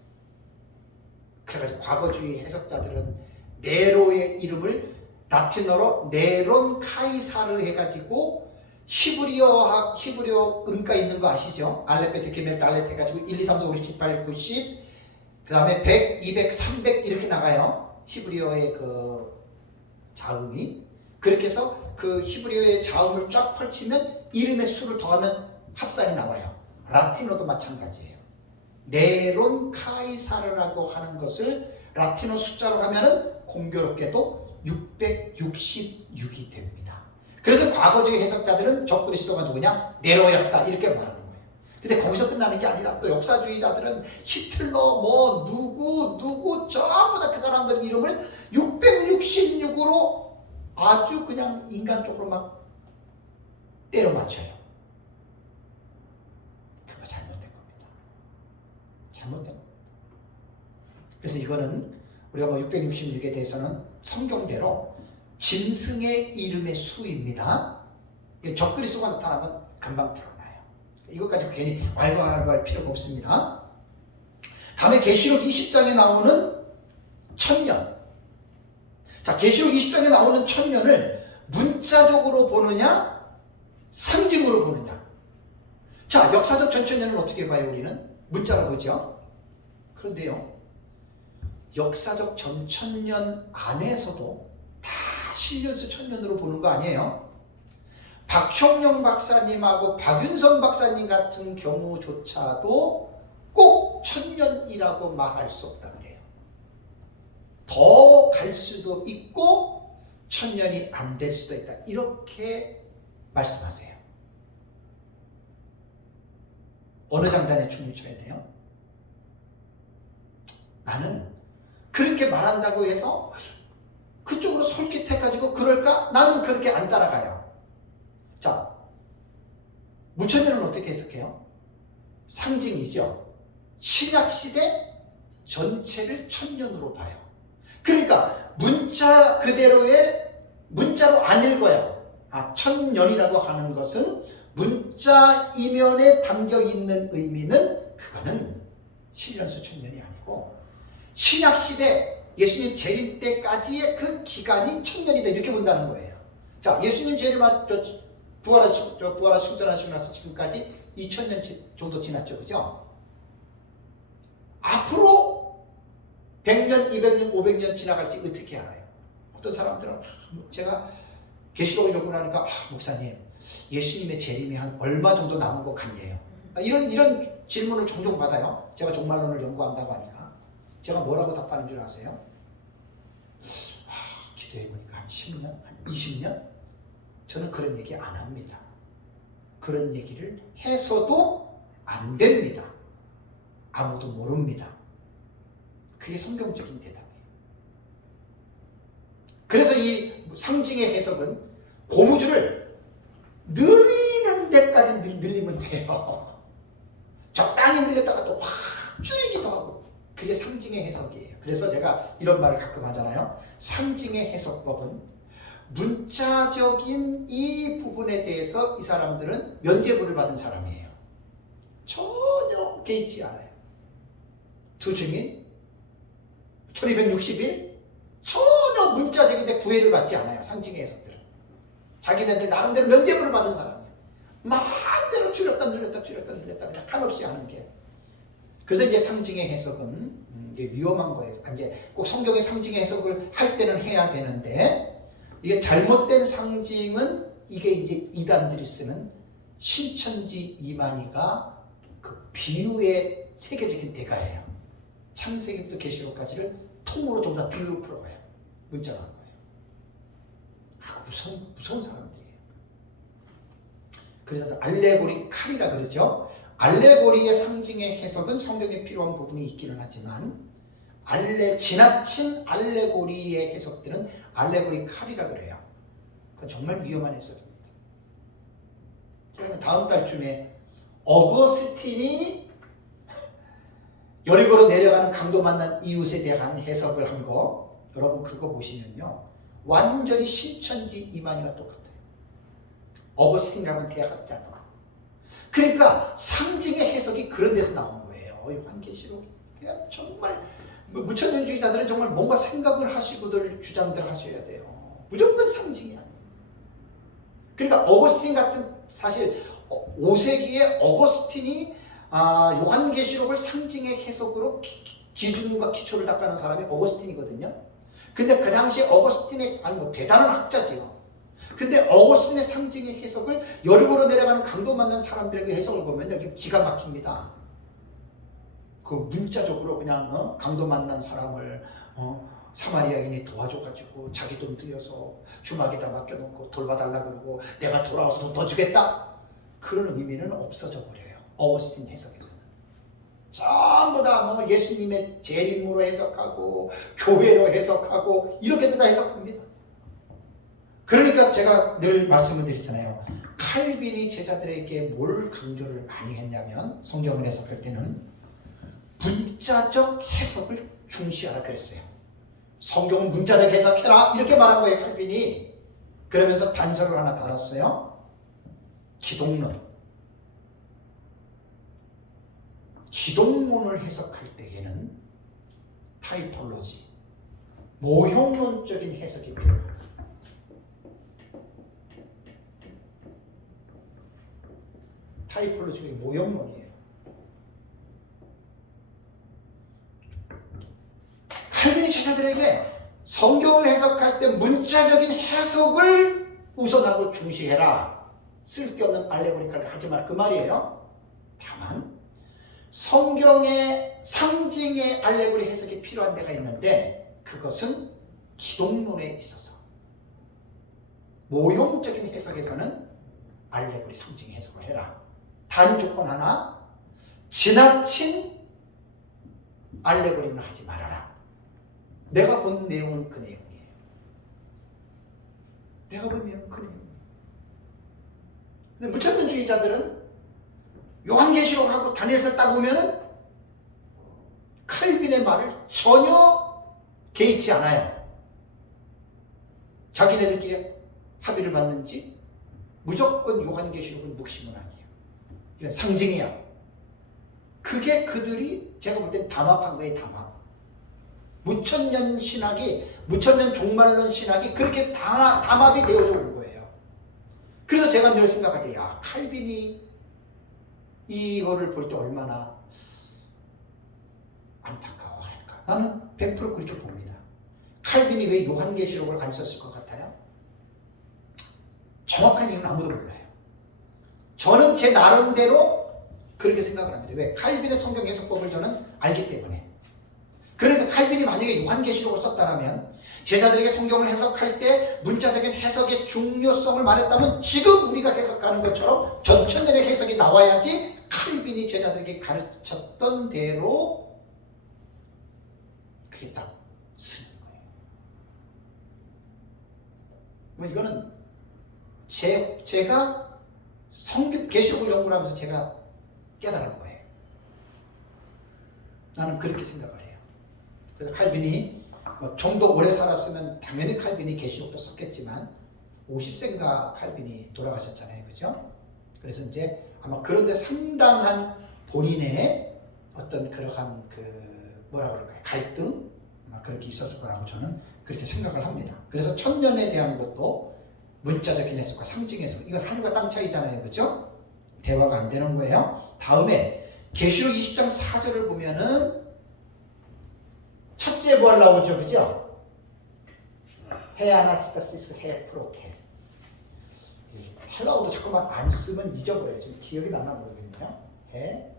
그래가지고 과거주의 해석자들은 네로의 이름을 라틴어로 네론 카이사르 해가지고 히브리어 음가 있는 거 아시죠? 알레베트 기멜 달렛 해가지고 1, 2, 3, 4, 5, 6, 7, 8, 9, 10, 그 다음에 100, 200, 300 이렇게 나가요. 히브리어의 그 자음이. 그렇게 해서 그 히브리어의 자음을 쫙 펼치면 이름의 수를 더하면 합산이 나와요. 라틴어도 마찬가지예요. 네론 카이사르라고 하는 것을 라틴어 숫자로 하면은 공교롭게도 666이 됩니다. 그래서 과거주의 해석자들은 적그리스도가 누구냐? 네로였다 이렇게 말하는 거예요. 근데 거기서 끝나는 게 아니라 또 역사주의자들은 히틀러 뭐 누구 전부 다 그 사람들 이름을 666으로 아주 그냥 인간적으로 막 때려 맞춰요. 그거 잘못된 겁니다. 잘못된 겁니다. 그래서 이거는 우리가 뭐 666에 대해서는 성경대로 짐승의 이름의 수입니다. 적그리스도가 나타나면 금방 드러나요. 이것까지 괜히 왈가왈부할 필요가 없습니다. 다음에 계시록 20장에 나오는 천년. 자, 계시록 20장에 나오는 천년을 문자적으로 보느냐, 상징으로 보느냐. 자, 역사적 전천년을 어떻게 봐요, 우리는? 문자로 보죠. 그런데요, 역사적 전천년 안에서도 다 신년수 천년으로 보는 거 아니에요? 박형영 박사님하고 박윤성 박사님 같은 경우조차도 꼭 천년이라고 말할 수 없다 그래요. 더 갈 수도 있고 천년이 안 될 수도 있다. 이렇게 말씀하세요. 어느 장단에 춤을 춰야 돼요? 나는 그렇게 말한다고 해서 그쪽으로 솔깃해가지고 그럴까? 나는 그렇게 안 따라가요. 자, 무천년은 어떻게 해석해요? 상징이죠. 신약시대 전체를 천년으로 봐요. 그러니까 문자 그대로의 문자로 안 읽어요. 천년이라고 하는 것은 문자 이면에 담겨 있는 의미는 그거는 신년수 천년이 아니고 신약시대 예수님 재림 때까지의 그 기간이 천년이다 이렇게 본다는 거예요. 자, 예수님 부활하시고 승천하시고 나서 지금까지 2000년 정도 지났죠. 그죠? 앞으로 100년, 200년, 500년 지나갈지 어떻게 알아요? 어떤 사람들은 제가 계시록을 연구하니까 목사님 예수님의 재림이 한 얼마 정도 남은 것 같네요. 이런 질문을 종종 받아요. 제가 종말론을 연구한다고 하니까. 제가 뭐라고 답하는 줄 아세요? 기도해보니까 한 10년, 한 20년? 저는 그런 얘기 안 합니다. 그런 얘기를 해서도 안 됩니다. 아무도 모릅니다. 그게 성경적인 대답이에요. 그래서 이 상징의 해석은 고무줄을 늘리는 데까지 늘리면 돼요. 적당히 늘렸다가 또 확 줄이기도 하고. 그게 상징의 해석이에요. 그래서 제가 이런 말을 가끔 하잖아요. 상징의 해석법은 문자적인 이 부분에 대해서 이 사람들은 면죄부를 받은 사람이에요. 전혀 개의치 않아요. 두 증인 1260일 전혀 문자적인데 구애를 받지 않아요. 상징의 해석들은. 자기네들 나름대로 면죄부를 받은 사람이에요. 마음대로 줄였다 늘렸다 그냥 한없이 하는 게. 그래서 이제 상징의 해석은 이게 위험한 거예요. 이제 꼭 성경의 상징의 해석을 할 때는 해야 되는데 이게 잘못된 상징은 이게 이제 이단들이 쓰는 신천지 이만희가 그 비유의 세계적인 대가예요. 창세기부터 계시록까지를 통으로 전부 다 비유로 풀어가요. 문자로 한 거예요. 무서운 사람들이에요. 그래서 알레고리 칼이라 그러죠. 알레고리의 상징의 해석은 성경에 필요한 부분이 있기는 하지만 지나친 알레고리의 해석들은 알레고리 칼이라 그래요. 그건 정말 위험한 해석입니다. 제가 다음 달쯤에 어거스틴이 여리고로 내려가는 강도 만난 이웃에 대한 해석을 한 거, 여러분 그거 보시면요 완전히 신천지 이만희와 똑같아요. 어거스틴이라는 대학자도. 그러니까 상징의 해석이 그런 데서 나온 거예요. 요한계시록이 그냥 정말 무천년주의자들은 정말 뭔가 생각을 하시고들 주장들 하셔야 돼요. 무조건 상징이 아니에요. 그러니까 어거스틴 같은, 사실 5세기에 어거스틴이 요한계시록을 상징의 해석으로 기준과 기초를 닦아놓은 사람이 어거스틴이거든요. 근데 그 당시 어거스틴의 대단한 학자지요. 근데 어거스틴의 상징의 해석을 여리고로 내려가는 강도 만난 사람들에게 해석을 보면 여기 기가 막힙니다. 그 문자적으로 그냥 강도 만난 사람을 사마리아인이 도와줘가지고 자기 돈 들여서 주막에다 맡겨놓고 돌봐달라 그러고 내가 돌아와서 돈 더 주겠다, 그런 의미는 없어져 버려요. 어거스틴 해석에서는 전부 다 예수님의 재림으로 해석하고 교회로 해석하고 이렇게 다 해석합니다. 그러니까 제가 늘 말씀을 드리잖아요. 칼빈이 제자들에게 뭘 강조를 많이 했냐면 성경을 해석할 때는 문자적 해석을 중시하라 그랬어요. 성경은 문자적 해석해라 이렇게 말한 거예요, 칼빈이. 그러면서 단서를 하나 달았어요. 기독론. 기독론을 해석할 때에는 타이폴로지, 모형론적인 해석이 필요합니다. 타이폴로지가 모형론이에요. 칼빈이 제자들에게 성경을 해석할 때 문자적인 해석을 우선하고 중시해라. 쓸데없는 알레고리컬을 하지 말, 그 말이에요. 다만 성경의 상징의 알레고리 해석이 필요한 데가 있는데 그것은 기독론에 있어서 모형적인 해석에서는 알레고리 상징 해석을 해라. 단 조건 하나, 지나친 알레고리는 하지 말아라. 내가 본 내용은 그 내용이에요. 내가 본 내용은 그 내용이에요. 근데 무천년주의자들은 요한계시록하고 다니엘서를 딱 보면은 칼빈의 말을 전혀 개의치 않아요. 자기네들끼리 합의를 받는지 무조건 요한계시록은 묵시문 아니에요. 이건 상징이야. 그게 그들이 제가 볼 땐 담합한 거예요, 담합. 무천년 신학이, 무천년 종말론 신학이 그렇게 담합이 되어져 온 거예요. 그래서 제가 늘 생각할 때, 야, 칼빈이 이거를 볼 때 얼마나 안타까워할까. 나는 100% 그렇게 봅니다. 칼빈이 왜 요한계시록을 안 썼을 것 같아요? 정확한 이유는 아무도 몰라요. 저는 제 나름대로 그렇게 생각을 합니다. 왜? 칼빈의 성경 해석법을 저는 알기 때문에. 그러니까 칼빈이 만약에 요한계시록을 썼다면 제자들에게 성경을 해석할 때 문자적인 해석의 중요성을 말했다면 지금 우리가 해석하는 것처럼 전천년의 해석이 나와야지 칼빈이 제자들에게 가르쳤던 대로 그게 딱 쓰는 거예요. 뭐 이거는 제가 성경 계시록을 연구를 하면서 제가 깨달은 거예요. 나는 그렇게 생각을 해요. 그래서 칼빈이 좀 더 오래 살았으면 당연히 칼빈이 계시록도 썼겠지만 50세인가 칼빈이 돌아가셨잖아요, 그죠? 그래서 이제 아마 그런데 상당한 본인의 어떤 그러한 뭐라 그럴까요? 갈등 아마 그렇게 있었을 거라고 저는 그렇게 생각을 합니다. 그래서 천년에 대한 것도 문자적인 해석과 상징 해석, 이건 하늘과 땅 차이잖아요, 그죠? 대화가 안 되는 거예요. 다음에 계시록 20장 4절을 보면은 첫째 부활 나오죠, 그죠? 해 아나스타시스 해 프로테. 헬라어도 자꾸만 안 쓰면 잊어버려요. 지금 기억이 나나 모르겠네요. 해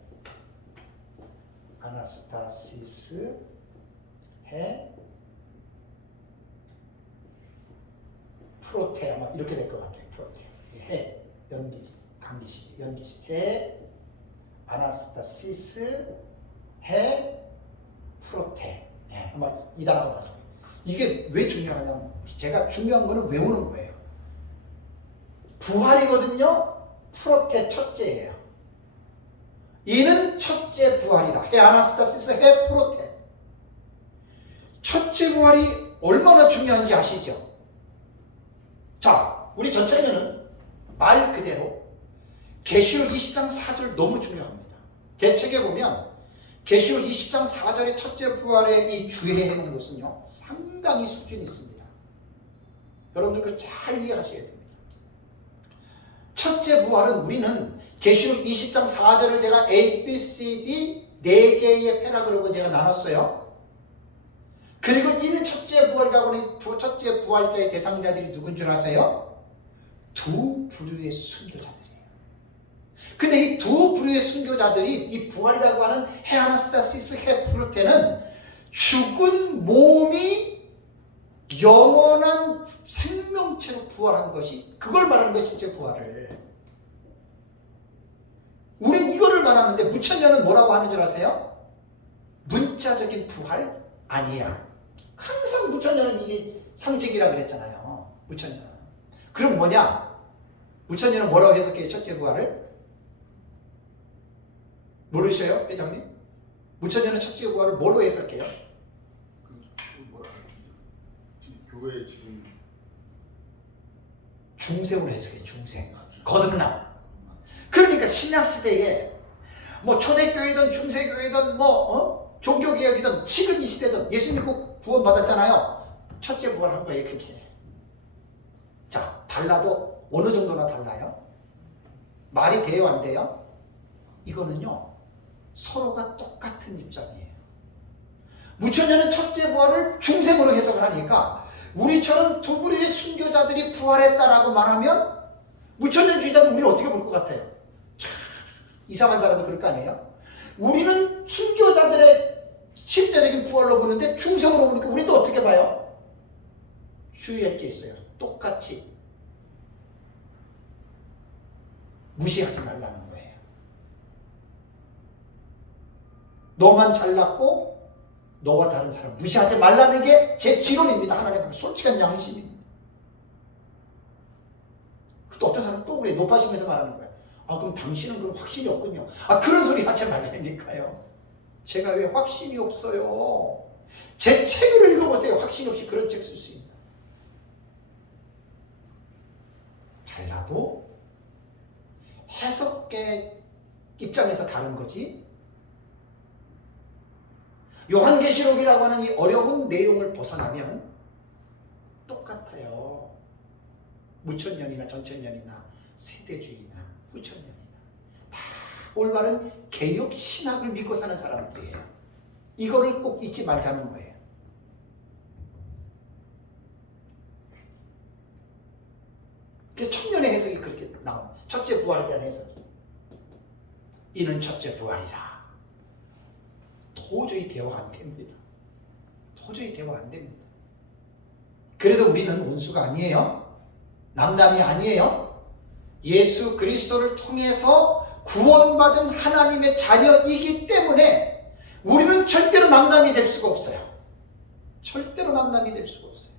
아나스타시스 해 프로테, 아마 이렇게 될 것 같아요. 프로테. 해 연기 감기시 연기시 해 아나스타시스 해 프로테. 네, 아마 이 단어가 맞을 거예요. 이게 왜 중요하냐면 제가 중요한 거는 외우는 거예요. 부활이거든요. 프로테 첫째예요. 이는 첫째 부활이라. 해 아나스타시스 해 프로테. 첫째 부활이 얼마나 중요한지 아시죠? 자, 우리 전천년은 말 그대로 계시록 20장 4절 너무 중요합니다. 대책에 보면 계시록 20장 4절의 첫째 부활의 이 주의해놓은 것은요 상당히 수준이 있습니다. 여러분들 그거 잘 이해하셔야 됩니다. 첫째 부활은 우리는 계시록 20장 4절을 제가 A, B, C, D 4개의 패라그룹을 제가 나눴어요. 그리고 이는 첫째 부활이라고 하는 첫째 부활자의 대상자들이 누군 줄 아세요? 두 부류의 순교자들이에요. 근데 이 두 부류의 순교자들이 이 부활이라고 하는 헤아나스타시스 헤프르테는 죽은 몸이 영원한 생명체로 부활한 것이, 그걸 말하는 거예요. 첫째 부활을. 우린 이거를 말하는데 무천년은 뭐라고 하는 줄 아세요? 문자적인 부활 아니야. 항상 무천년은 이게 상징이라 그랬잖아요. 무천년은. 그럼 뭐냐? 무천년은 뭐라고 해석해요? 첫째 부활을? 모르셔요? 회장님? 무천년은 첫째 부활을 뭐로 해석해요? 뭐라 교회 지금 중생으로 해석해요. 중생. 거듭남. 그러니까 신약시대에 뭐 초대교회든 중세교회든 종교개혁이든 지금 이 시대든 예수 믿고 구원받았잖아요. 첫째 부활한 거예요. 그게. 자, 달라도 어느 정도나 달라요? 말이 돼요? 안 돼요? 이거는요 서로가 똑같은 입장이에요. 무천년은 첫째 부활을 중생으로 해석을 하니까 우리처럼 두 부류의 순교자들이 부활했다라고 말하면 무천년주의자는 우리를 어떻게 볼 것 같아요? 참 이상한 사람도 그럴 거 아니에요? 우리는 순교자들의 실제적인 부활로 보는데 중생으로 보니까 우리도 어떻게 봐요? 주의할 게 있어요. 똑같이 무시하지 말라는 거예요. 너만 잘났고 너와 다른 사람 무시하지 말라는 게 제 지론입니다. 하나님의 솔직한 양심입니다. 또 어떤 사람은 또 그래 높아지면서 말하는 거야. 아 그럼 당신은 그럼 확신이 없군요. 아 그런 소리 하지 말라니까요. 제가 왜 확신이 없어요? 제 책을 읽어보세요. 확신이 없이 그런 책 쓸 수 있나? 달라도 해석계 입장에서 다른 거지. 요한계시록이라고 하는 이 어려운 내용을 벗어나면 똑같아요. 무천년이나 전천년이나 세대주의나 후천년이나 다 올바른 개혁 신학을 믿고 사는 사람들이에요. 이거를 꼭 잊지 말자는 거예요. 그래서 천년의 해석이 그렇게 나와요. 첫째 부활에 대한 해석. 이는 첫째 부활이라. 도저히 대화 안 됩니다. 도저히 대화 안 됩니다. 그래도 우리는 원수가 아니에요. 남남이 아니에요. 예수 그리스도를 통해서 구원받은 하나님의 자녀이기 때문에 우리는 절대로 남남이 될 수가 없어요. 절대로 남남이 될 수가 없어요.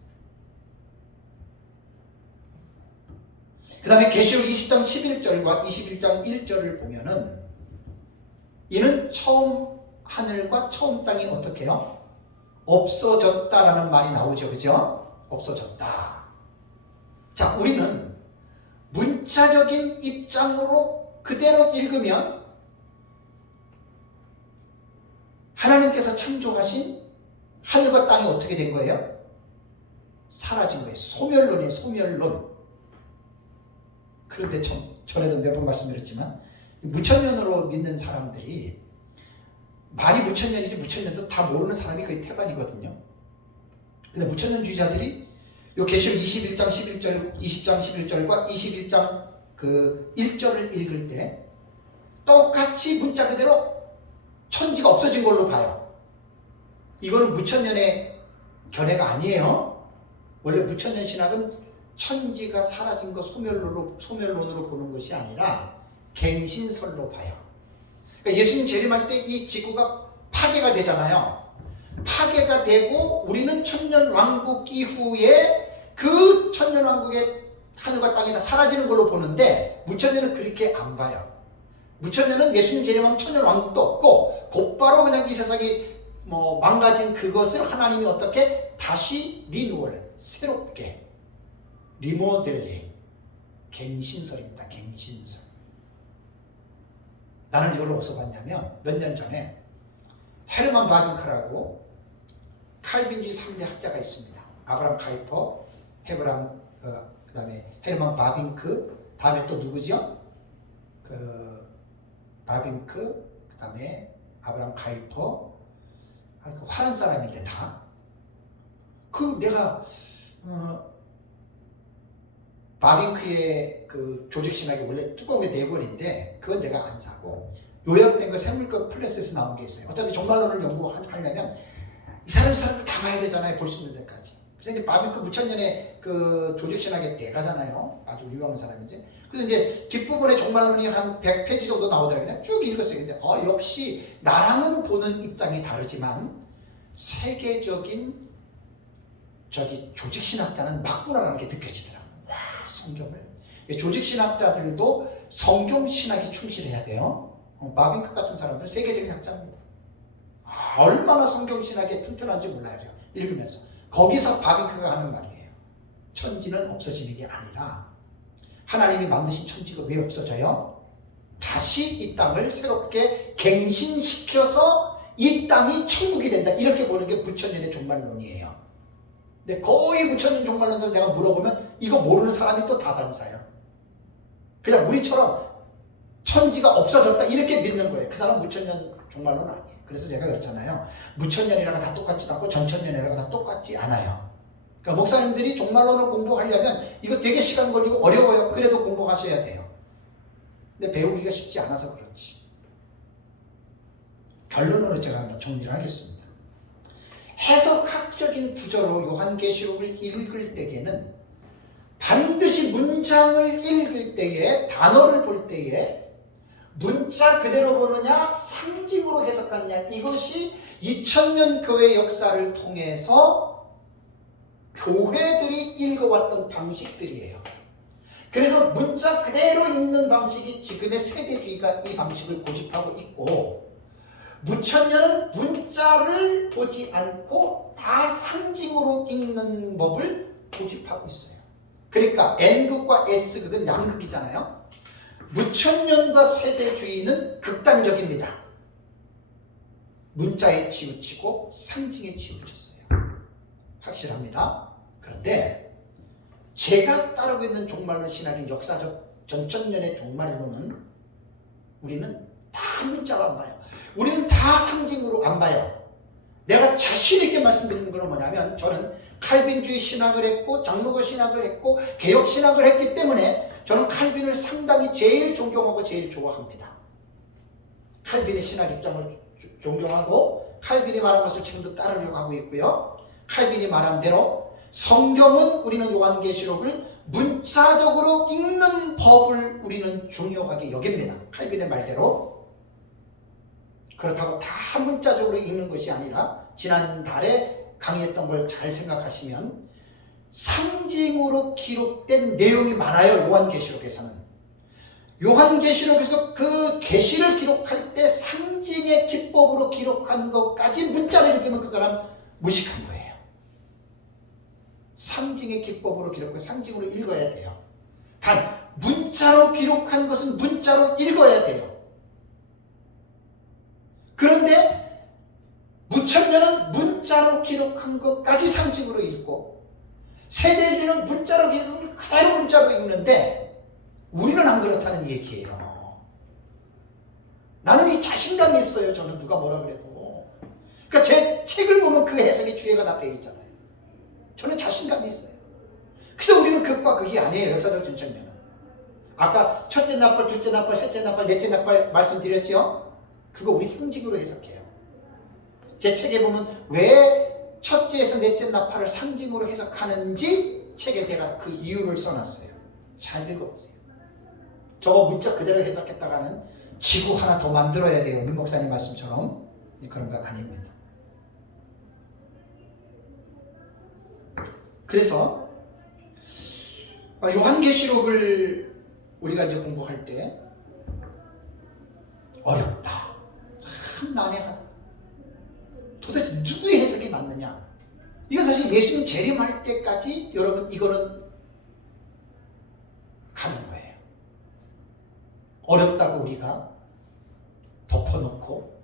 그 다음에 계시록 20장 11절과 21장 1절을 보면은 이는 처음 하늘과 처음 땅이 어떻게 해요? 없어졌다라는 말이 나오죠. 그죠? 없어졌다. 자, 우리는 문자적인 입장으로 그대로 읽으면 하나님께서 창조하신 하늘과 땅이 어떻게 된 거예요? 사라진 거예요. 소멸론이에요. 소멸론. 그런데 전에도 몇 번 말씀드렸지만 무천년으로 믿는 사람들이 말이 무천년이지 무천년도 다 모르는 사람이 거의 태반이거든요. 근데 무천년주의자들이 요 계시록 21장 11절, 20장 11절과 21장 그 1절을 읽을 때 똑같이 문자 그대로 천지가 없어진 걸로 봐요. 이거는 무천년의 견해가 아니에요. 원래 무천년 신학은 천지가 사라진 거 소멸론으로 보는 것이 아니라 갱신설로 봐요. 그러니까 예수님 재림할 때 이 지구가 파괴가 되잖아요. 파괴가 되고 우리는 천년왕국 이후에 그 천년왕국의 하늘과 땅이 다 사라지는 걸로 보는데 무천년은 그렇게 안 봐요. 무천년은 예수님 재림하면 천년 왕국도 없고 곧바로 그냥 이 세상이 뭐 망가진 그것을 하나님이 어떻게 다시 리뉴얼, 새롭게 리모델링, 갱신설입니다. 갱신설. 나는 이걸 어디서 봤냐면 몇 년 전에 헤르만 바빙크라고 칼빈주의 3대 학자가 있습니다. 아브라함 카이퍼, 그 다음에 헤르만 바빙크, 다음에 또 누구죠? 그 바빙크, 그 다음에 아브라함 카이퍼, 그 화난 사람인데 다. 그 내가 바빙크의 그 조직신학이 원래 두꺼운 게 4권인데 그건 내가 안 사고 요약된 거 생물학 플러스에서 나온 게 있어요. 어차피 종말론을 연구하려면 이 사람을 다 봐야 되잖아요. 볼 수 있는 데까지. 그래서 이제 바빙크 무천년의 그 조직신학의 대가잖아요. 아주 유명한 사람인지. 그래서 이제 뒷부분에 종말론이 한 100페이지 정도 나오더라고요. 그냥 쭉 읽었어요. 근데 역시 나랑은 보는 입장이 다르지만 세계적인 조직신학자는 맞구나라는 게 느껴지더라고요. 와, 성경을. 조직신학자들도 성경신학에 충실해야 돼요. 바빙크 같은 사람들은 세계적인 학자입니다. 얼마나 성경신학에 튼튼한지 몰라요. 읽으면서. 거기서 바빙크가 하는 말이에요. 천지는 없어지는 게 아니라 하나님이 만드신 천지가 왜 없어져요? 다시 이 땅을 새롭게 갱신시켜서 이 땅이 천국이 된다. 이렇게 보는 게 무천년의 종말론이에요. 근데 거의 무천년 종말론을 내가 물어보면 이거 모르는 사람이 또 다반사예요. 그냥 우리처럼 천지가 없어졌다 이렇게 믿는 거예요. 그 사람 무천년 종말론 아니에요. 그래서 제가 그랬잖아요. 무천년이라고 다 똑같지도 않고 전천년이라고 다 똑같지 않아요. 그러니까 목사님들이 종말론을 공부하려면 이거 되게 시간 걸리고 어려워요. 그래도 공부하셔야 돼요. 근데 배우기가 쉽지 않아서 그렇지. 결론으로 제가 한번 정리를 하겠습니다. 해석학적인 구조로 요한계시록을 읽을 때에는 반드시 문장을 읽을 때에 단어를 볼 때에 문자 그대로 보느냐 상징으로 해석하느냐 이것이 2000년 교회 역사를 통해서 교회들이 읽어왔던 방식들이에요. 그래서 문자 그대로 읽는 방식이 지금의 세대주의가 이 방식을 고집하고 있고 무천년은 문자를 보지 않고 다 상징으로 읽는 법을 고집하고 있어요. 그러니까 N극과 S극은 양극이잖아요. 무천년과 세대주의는 극단적입니다. 문자에 치우치고 상징에 치우쳤어요. 확실합니다. 그런데 제가 따르고 있는 종말론 신학인 역사적 전천년의 종말론은 우리는 다 문자로 안 봐요. 우리는 다 상징으로 안 봐요. 내가 자신 있게 말씀드리는 건 뭐냐면 저는 칼빈주의 신학을 했고 장로교 신학을 했고 개혁 신학을 했기 때문에 저는 칼빈을 상당히 제일 존경하고 제일 좋아합니다. 칼빈의 신학 입장을 존경하고 칼빈이 말한 것을 지금도 따르려고 하고 있고요. 칼빈이 말한 대로 성경은 우리는 요한계시록을 문자적으로 읽는 법을 우리는 중요하게 여깁니다. 칼빈의 말대로. 그렇다고 다 문자적으로 읽는 것이 아니라 지난달에 강의했던 걸 잘 생각하시면 상징으로 기록된 내용이 많아요. 요한계시록에서는. 요한계시록에서 그 계시를 기록할 때 상징의 기법으로 기록한 것까지 문자를 읽으면 그 사람 무식한 거예요. 상징의 기법으로 기록해 상징으로 읽어야 돼요. 단 문자로 기록한 것은 문자로 읽어야 돼요. 그런데 무천년은 문자로 기록한 것까지 상징으로 읽고 세대주의는 문자로 기록한 걸 그대로 문자로 읽는데 우리는 안 그렇다는 얘기예요. 나는 이 자신감이 있어요. 저는 누가 뭐라 그래도. 그러니까 제 책을 보면 그 해석의 주제가 다 되어 있잖아요. 저는 자신감이 있어요. 그래서 우리는 극과 극이 아니에요. 역사적 전천년은. 아까 첫째 나팔, 둘째 나팔, 셋째 나팔, 넷째 나팔 말씀드렸죠? 그거 우리 상징으로 해석해요. 제 책에 보면 왜 첫째에서 넷째 나팔을 상징으로 해석하는지 책에 제가 그 이유를 써놨어요. 잘 읽어보세요. 저거 문자 그대로 해석했다가는 지구 하나 더 만들어야 돼요. 민 목사님 말씀처럼. 그런 건 아닙니다. 그래서 요한계시록을 우리가 이제 공부할 때 어렵다. 참 난해하다. 도대체 누구의 해석이 맞느냐? 이건 사실 예수님 재림할 때까지 여러분 이거는 가는 거예요. 어렵다고 우리가 덮어놓고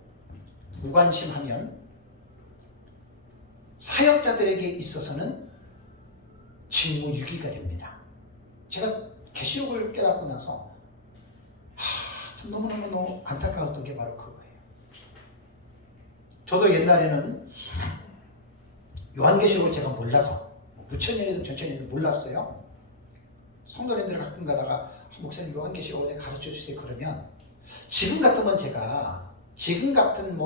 무관심하면 사역자들에게 있어서는 직무유기가 됩니다. 제가 계시록을 깨닫고 나서 참 너무너무 안타까웠던 게 바로 그거예요. 저도 옛날에는 요한계시록을 제가 몰라서 무천년이든 전천년이든 몰랐어요. 성도님들 가끔 가다가 목사님 요한계시록을 가르쳐 주세요 그러면 지금 같으면 제가 지금 같은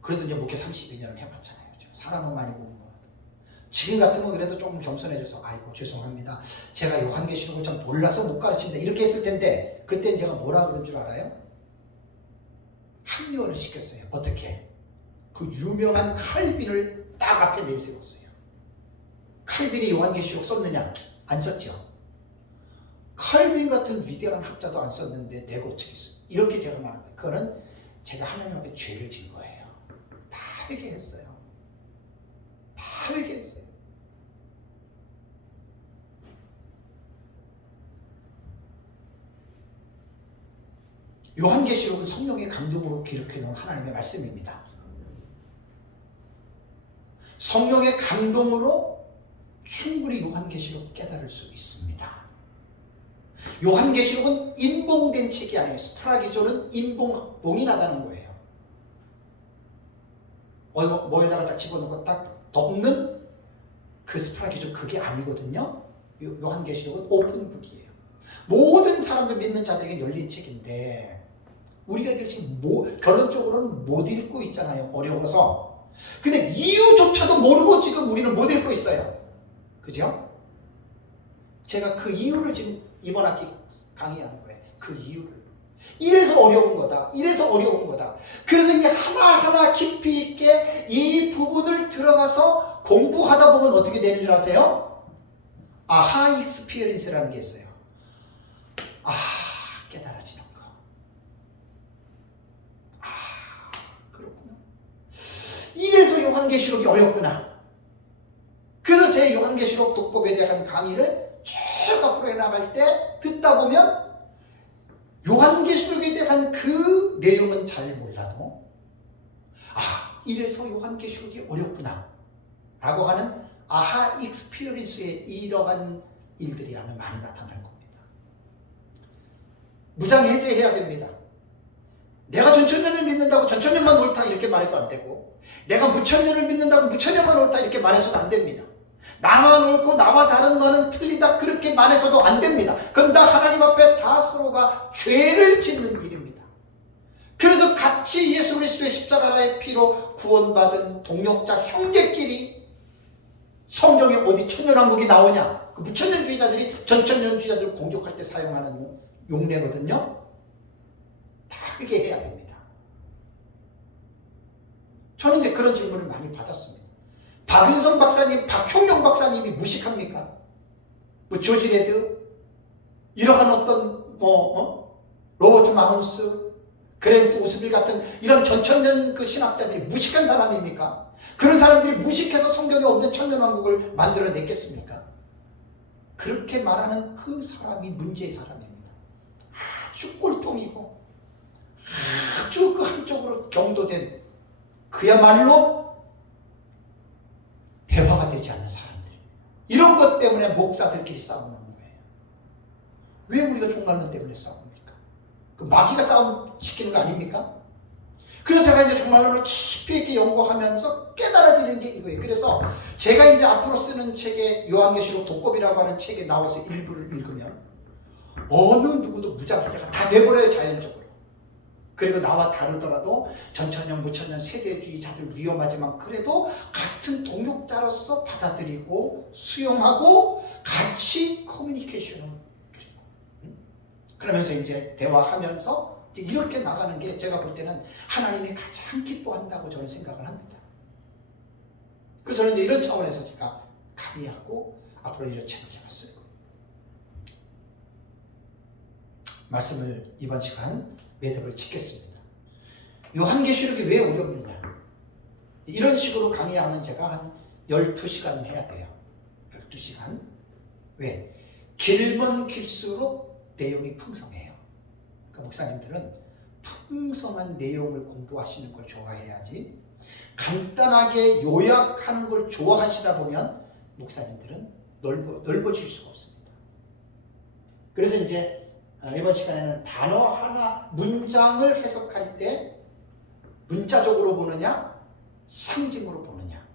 그래도 이제 목회 32년을 해봤잖아요. 제가 사람은 많이 보면 지금 같으면 그래도 조금 겸손해져서 아이고 죄송합니다. 제가 요한계시록을 좀 몰라서 못 가르칩니다. 이렇게 했을 텐데 그때는 제가 뭐라 그런 줄 알아요? 합리화를 시켰어요. 어떻게? 그 유명한 칼빈을 딱 앞에 내세웠어요. 칼빈이 요한계시록 썼느냐? 안 썼죠. 칼빈 같은 위대한 학자도 안 썼는데 내가 어떻게 써? 이렇게 제가 말한 거예요. 그거는 제가 하나님 앞에 죄를 진 거예요. 다 회개했어요. 다 회개했어요. 요한계시록은 성령의 감동으로 기록해 놓은 하나님의 말씀입니다. 성령의 감동으로 충분히 요한계시록 깨달을 수 있습니다. 요한계시록은 인봉된 책이 아니에요. 스프라기조는 봉인하다는 거예요. 뭐에다가 딱 집어넣고 딱 덮는 그 스프라기조 그게 아니거든요. 요한계시록은 오픈북이에요. 모든 사람들 믿는 자들에게 열린 책인데 우리가 이걸 지금 결론적으로는 못 읽고 있잖아요. 어려워서. 근데 이유조차도 모르고 지금 우리는 못 읽고 있어요. 그죠? 제가 그 이유를 지금 이번 학기 강의하는 거예요. 그 이유를. 이래서 어려운 거다. 이래서 어려운 거다. 그래서 이 하나하나 깊이 있게 이 부분을 들어가서 공부하다 보면 어떻게 되는 줄 아세요? 아하 익스피리언스라는 게 있어요. 깨달아지는 거. 그렇구나. 이래서 요한계시록이 어렵구나. 그래서 제 요한계시록 독법에 대한 강의를 쭉 앞으로 해나갈 때 듣다 보면 요한계시록에 대한 그 내용은 잘 몰라도 이래서 요한계시록이 어렵구나 라고 하는 아하 익스피리언스에 이러한 일들이 하면 많이 나타날 겁니다. 무장해제해야 됩니다. 내가 전천년을 믿는다고 전천년만 옳다 이렇게 말해도 안 되고 내가 무천년을 믿는다고 무천년만 옳다 이렇게 말해서도 안 됩니다. 나만 옳고 나와 다른 너는 틀리다 그렇게 말해서도 안 됩니다. 그건 다 하나님 앞에 다 서로가 죄를 짓는 일입니다. 그래서 같이 예수 그리스도의 십자가의 피로 구원받은 동역자 형제끼리 성경에 어디 천년왕국이 나오냐? 그 무천년주의자들이 전천년주의자들을 공격할 때 사용하는 용례거든요. 다 회개해야 됩니다. 저는 이제 그런 질문을 많이 받았습니다. 박윤성 박사님, 박형룡 박사님이 무식합니까? 조지 레드, 이러한 어떤 로버트 마운스, 그랜트 오스빌 같은 이런 전천년 그 신학자들이 무식한 사람입니까? 그런 사람들이 무식해서 성경에 없는 천년왕국을 만들어냈겠습니까? 그렇게 말하는 그 사람이 문제의 사람입니다. 아주 꼴통이고 아주 그 한쪽으로 경도된 그야말로 대화가 되지 않는 사람들입니다. 이런 것 때문에 목사들끼리 싸우는 거예요. 왜 우리가 종말론 때문에 싸웁니까? 그 마귀가 싸움 시키는 거 아닙니까? 그래서 제가 이제 종말론을 깊이 있게 연구하면서 깨달아지는 게 이거예요. 그래서 제가 이제 앞으로 쓰는 책에 요한계시록 독법이라고 하는 책에 나와서 일부를 읽으면 어느 누구도 무장해제가 다 돼버려요. 자연적으로. 그리고 나와 다르더라도 전천년, 무천년 세대주의자들 위험하지만 그래도 같은 동역자로서 받아들이고 수용하고 같이 커뮤니케이션을 누리고 그러면서 이제 대화하면서 이렇게 나가는 게 제가 볼 때는 하나님이 가장 기뻐한다고 저는 생각을 합니다. 그래서 저는 이제 이런 차원에서 제가 강의하고 앞으로 이런 책을 제가 쓰고 말씀을 이번 시간 매듭을 짓겠습니다. 요한계시록이 왜 어렵느냐. 이런 식으로 강의하면 제가 한 12시간 해야 돼요. 12시간. 왜? 길면 길수록 내용이 풍성해요. 그러니까 목사님들은 풍성한 내용을 공부하시는 걸 좋아해야지, 간단하게 요약하는 걸 좋아하시다 보면 목사님들은 넓어질 수가 없습니다. 그래서 이제 이번 시간에는 단어 하나, 문장을 해석할 때 문자적으로 보느냐, 상징으로 보느냐,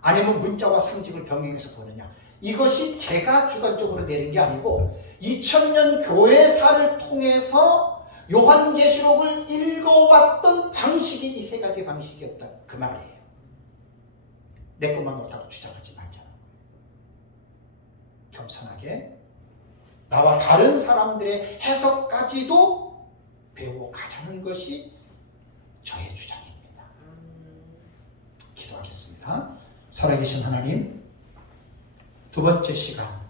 아니면 문자와 상징을 병행해서 보느냐, 이것이 제가 주관적으로 내린 게 아니고 2000년 교회사를 통해서 요한계시록을 읽어왔던 방식이 이 세 가지 방식이었다, 그 말이에요. 내 것만 옳다고 주장하지 말자는 거예요. 겸손하게 나와 다른 사람들의 해석까지도 배워가자는 것이 저의 주장입니다. 기도하겠습니다. 살아계신 하나님, 두 번째 시간